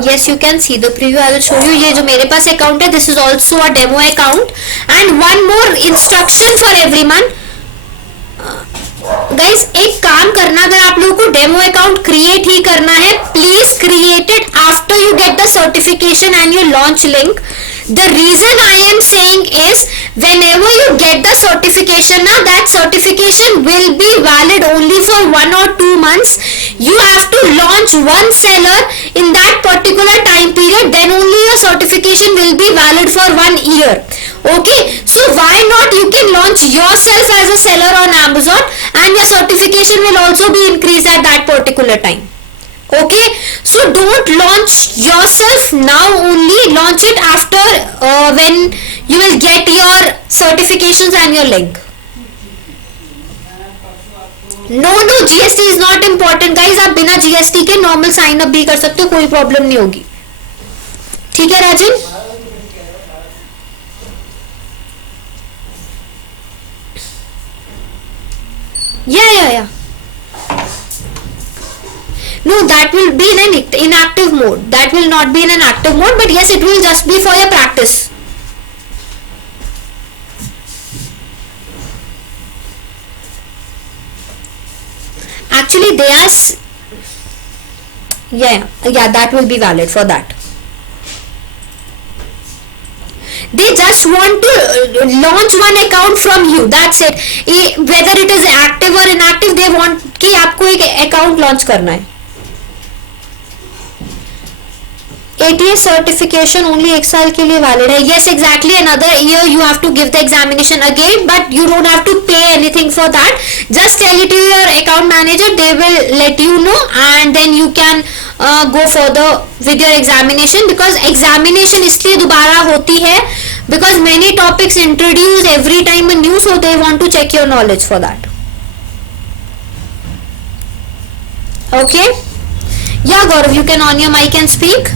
Yes, you can see the preview. I will show you. ये जो मेरे पास अकाउंट है, this is also a demo account. And one more instruction for everyone. Guys, एक काम करना, अगर आप लोगों को डेमो अकाउंट क्रिएट ही करना है, please create it after you get the certification and your launch link. The reason I am saying is, whenever you get the certification, now that certification will be valid only for 1 or 2 months. You have to launch one seller in that particular time period, then only your certification will be valid for 1 year. Okay, so why not you can launch yourself as a seller on Amazon, and your certification will also be increased at that particular time. Okay, so don't launch yourself now, only launch it after when you will get your certifications and your link. No no, GST is not important guys, आप बिना जीएसटी के normal sign up भी कर सकते हो, कोई प्रॉब्लम नहीं होगी। ठीक है राजन? या no, that will be in an inactive mode, that will not be in an active mode, but yes, it will just be for your practice. Actually they are yeah, that will be valid for that. They just want to launch one account from you, that's it. Whether it is active or inactive, they want कि आपको एक account launch करना है। ATS certification only एक साल के लिए valid है। Yes, exactly, another year you have to give the examination again, but you don't have to pay anything for that. Just tell it to your account manager, they will let you know, and then you can go further with your examination, because examination इसलिए दोबारा होती है because many topics introduce every time a new, so they want to check your knowledge for that. Okay, yeah Gaurav, you can on your mic and speak.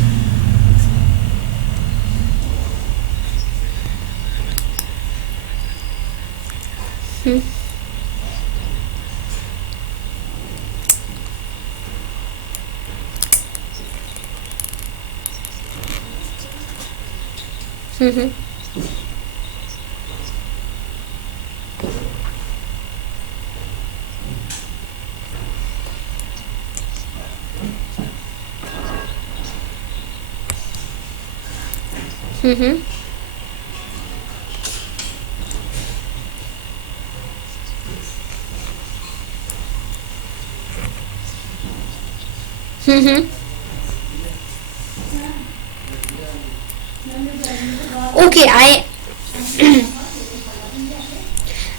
Okay, I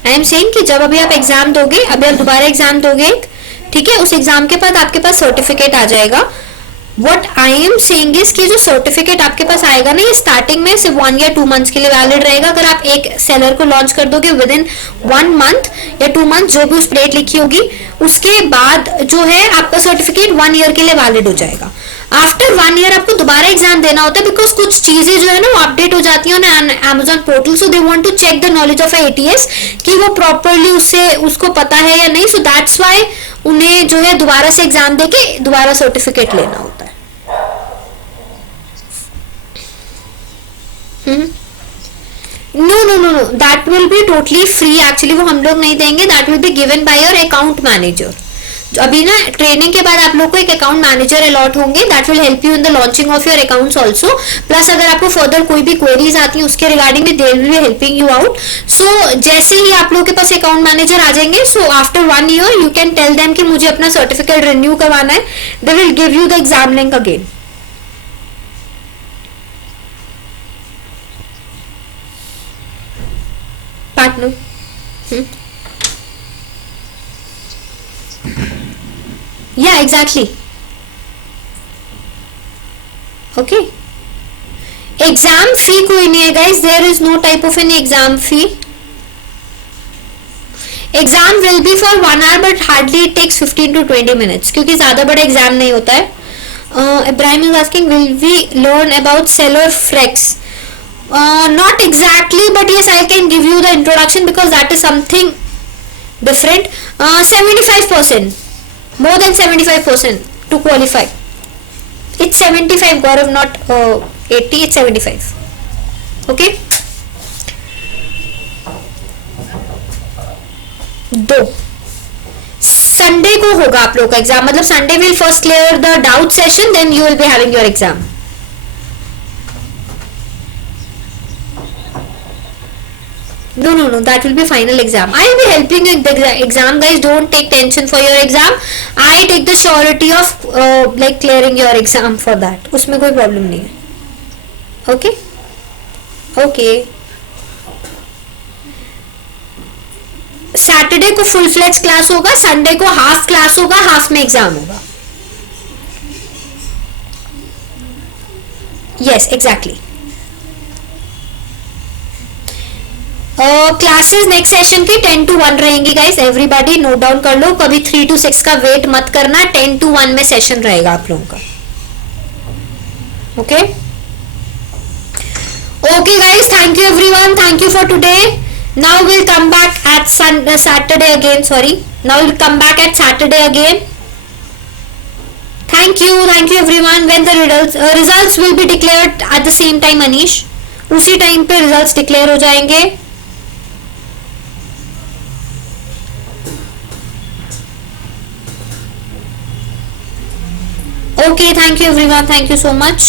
am saying कि जब अभी आप एग्जाम दोगे, अभी आप दोबारा एग्जाम दोगे, ठीक है, उस एग्जाम के बाद आपके पास सर्टिफिकेट आ जाएगा। What I am saying is कि जो सर्टिफिकेट आपके पास आएगा ना, ये स्टार्टिंग में सिर्फ 1 या 2 मंथ्स के लिए वैलिड रहेगा। अगर आप एक सेलर को लॉन्च कर दोगे विद इन 1 मंथ या 2 मंथ, जो भी उस पर डेट लिखी होगी, उसके बाद जो है आपका सर्टिफिकेट 1 ईयर के लिए वैलिड हो जाएगा। आफ्टर 1 ईयर आपको दोबारा एग्जाम देना होता है, बिकॉज कुछ चीजें जो है ना वो अपडेट हो जाती है ना Amazon portal, so they want to check the knowledge of ATS कि वो प्रॉपरली उसको पता है या नहीं। सो दैट्स व्हाई उन्हें जो है दोबारा से एग्जाम देके दोबारा सर्टिफिकेट लेना होता है। No, that will be totally free. Actually वो हम लोग नहीं देंगे, that will be given by your account manager. अभी ना ट्रेनिंग के बाद आप लोग को एक अकाउंट मैनेजर अलॉट होंगे, that will help you in the launching of your accounts also. Plus अगर आपको फर्दर कोई भी क्वेरीज आती है उसके रिगार्डिंग भी they will be helping you out. So जैसे ही आप लोग के पास अकाउंट मैनेजर आ जाएंगे, so after 1 year you can tell them कि मुझे अपना सर्टिफिकेट रिन्यू करवाना है, they will give you the exam link again. Partner yeah, exactly. Okay, exam fee कोई नहीं है guys, there is no type of any exam fee. Exam will be for 1 hour, but hardly it takes 15 to 20 minutes, क्योंकि ज्यादा बड़ा एग्जाम नहीं होता है। Ibrahim is asking will we learn about seller flex? Not exactly, but yes, I can give you the introduction because that is something different. 75%, more than 75% to qualify. It's 75, Gaurav, not 80, it's 75. Okay. 2 Sunday को होगा आप लोग का एग्जाम, मतलब Sunday will first clear the doubt session, then you will be having your exam. No, that will be final exam. I will be helping you in the exam, guys. Don't take tension for your exam. I take the surety of like clearing your exam for that. उसमें कोई problem नहीं है। Okay? Okay. Saturday को full flex class होगा, संडे को half class होगा, हाफ में एग्जाम होगा। Yes, exactly. Classes next session की 10 to 1 रहेंगी गाइस, एवरीबॉडी नोट डाउन कर लो, कभी 3 to 6 का वेट मत करना, 10 to 1 में सेशन रहेगा आप लोगों का। Okay okay guys, thank you everyone, thank you for today. Now will come back at Saturday again, sorry, now will come back at Saturday again. Thank you everyone. When the results will be declared at the same time Anish, उसी टाइम पे results declare हो जाएंगे। Okay, thank you everyone, thank you so much.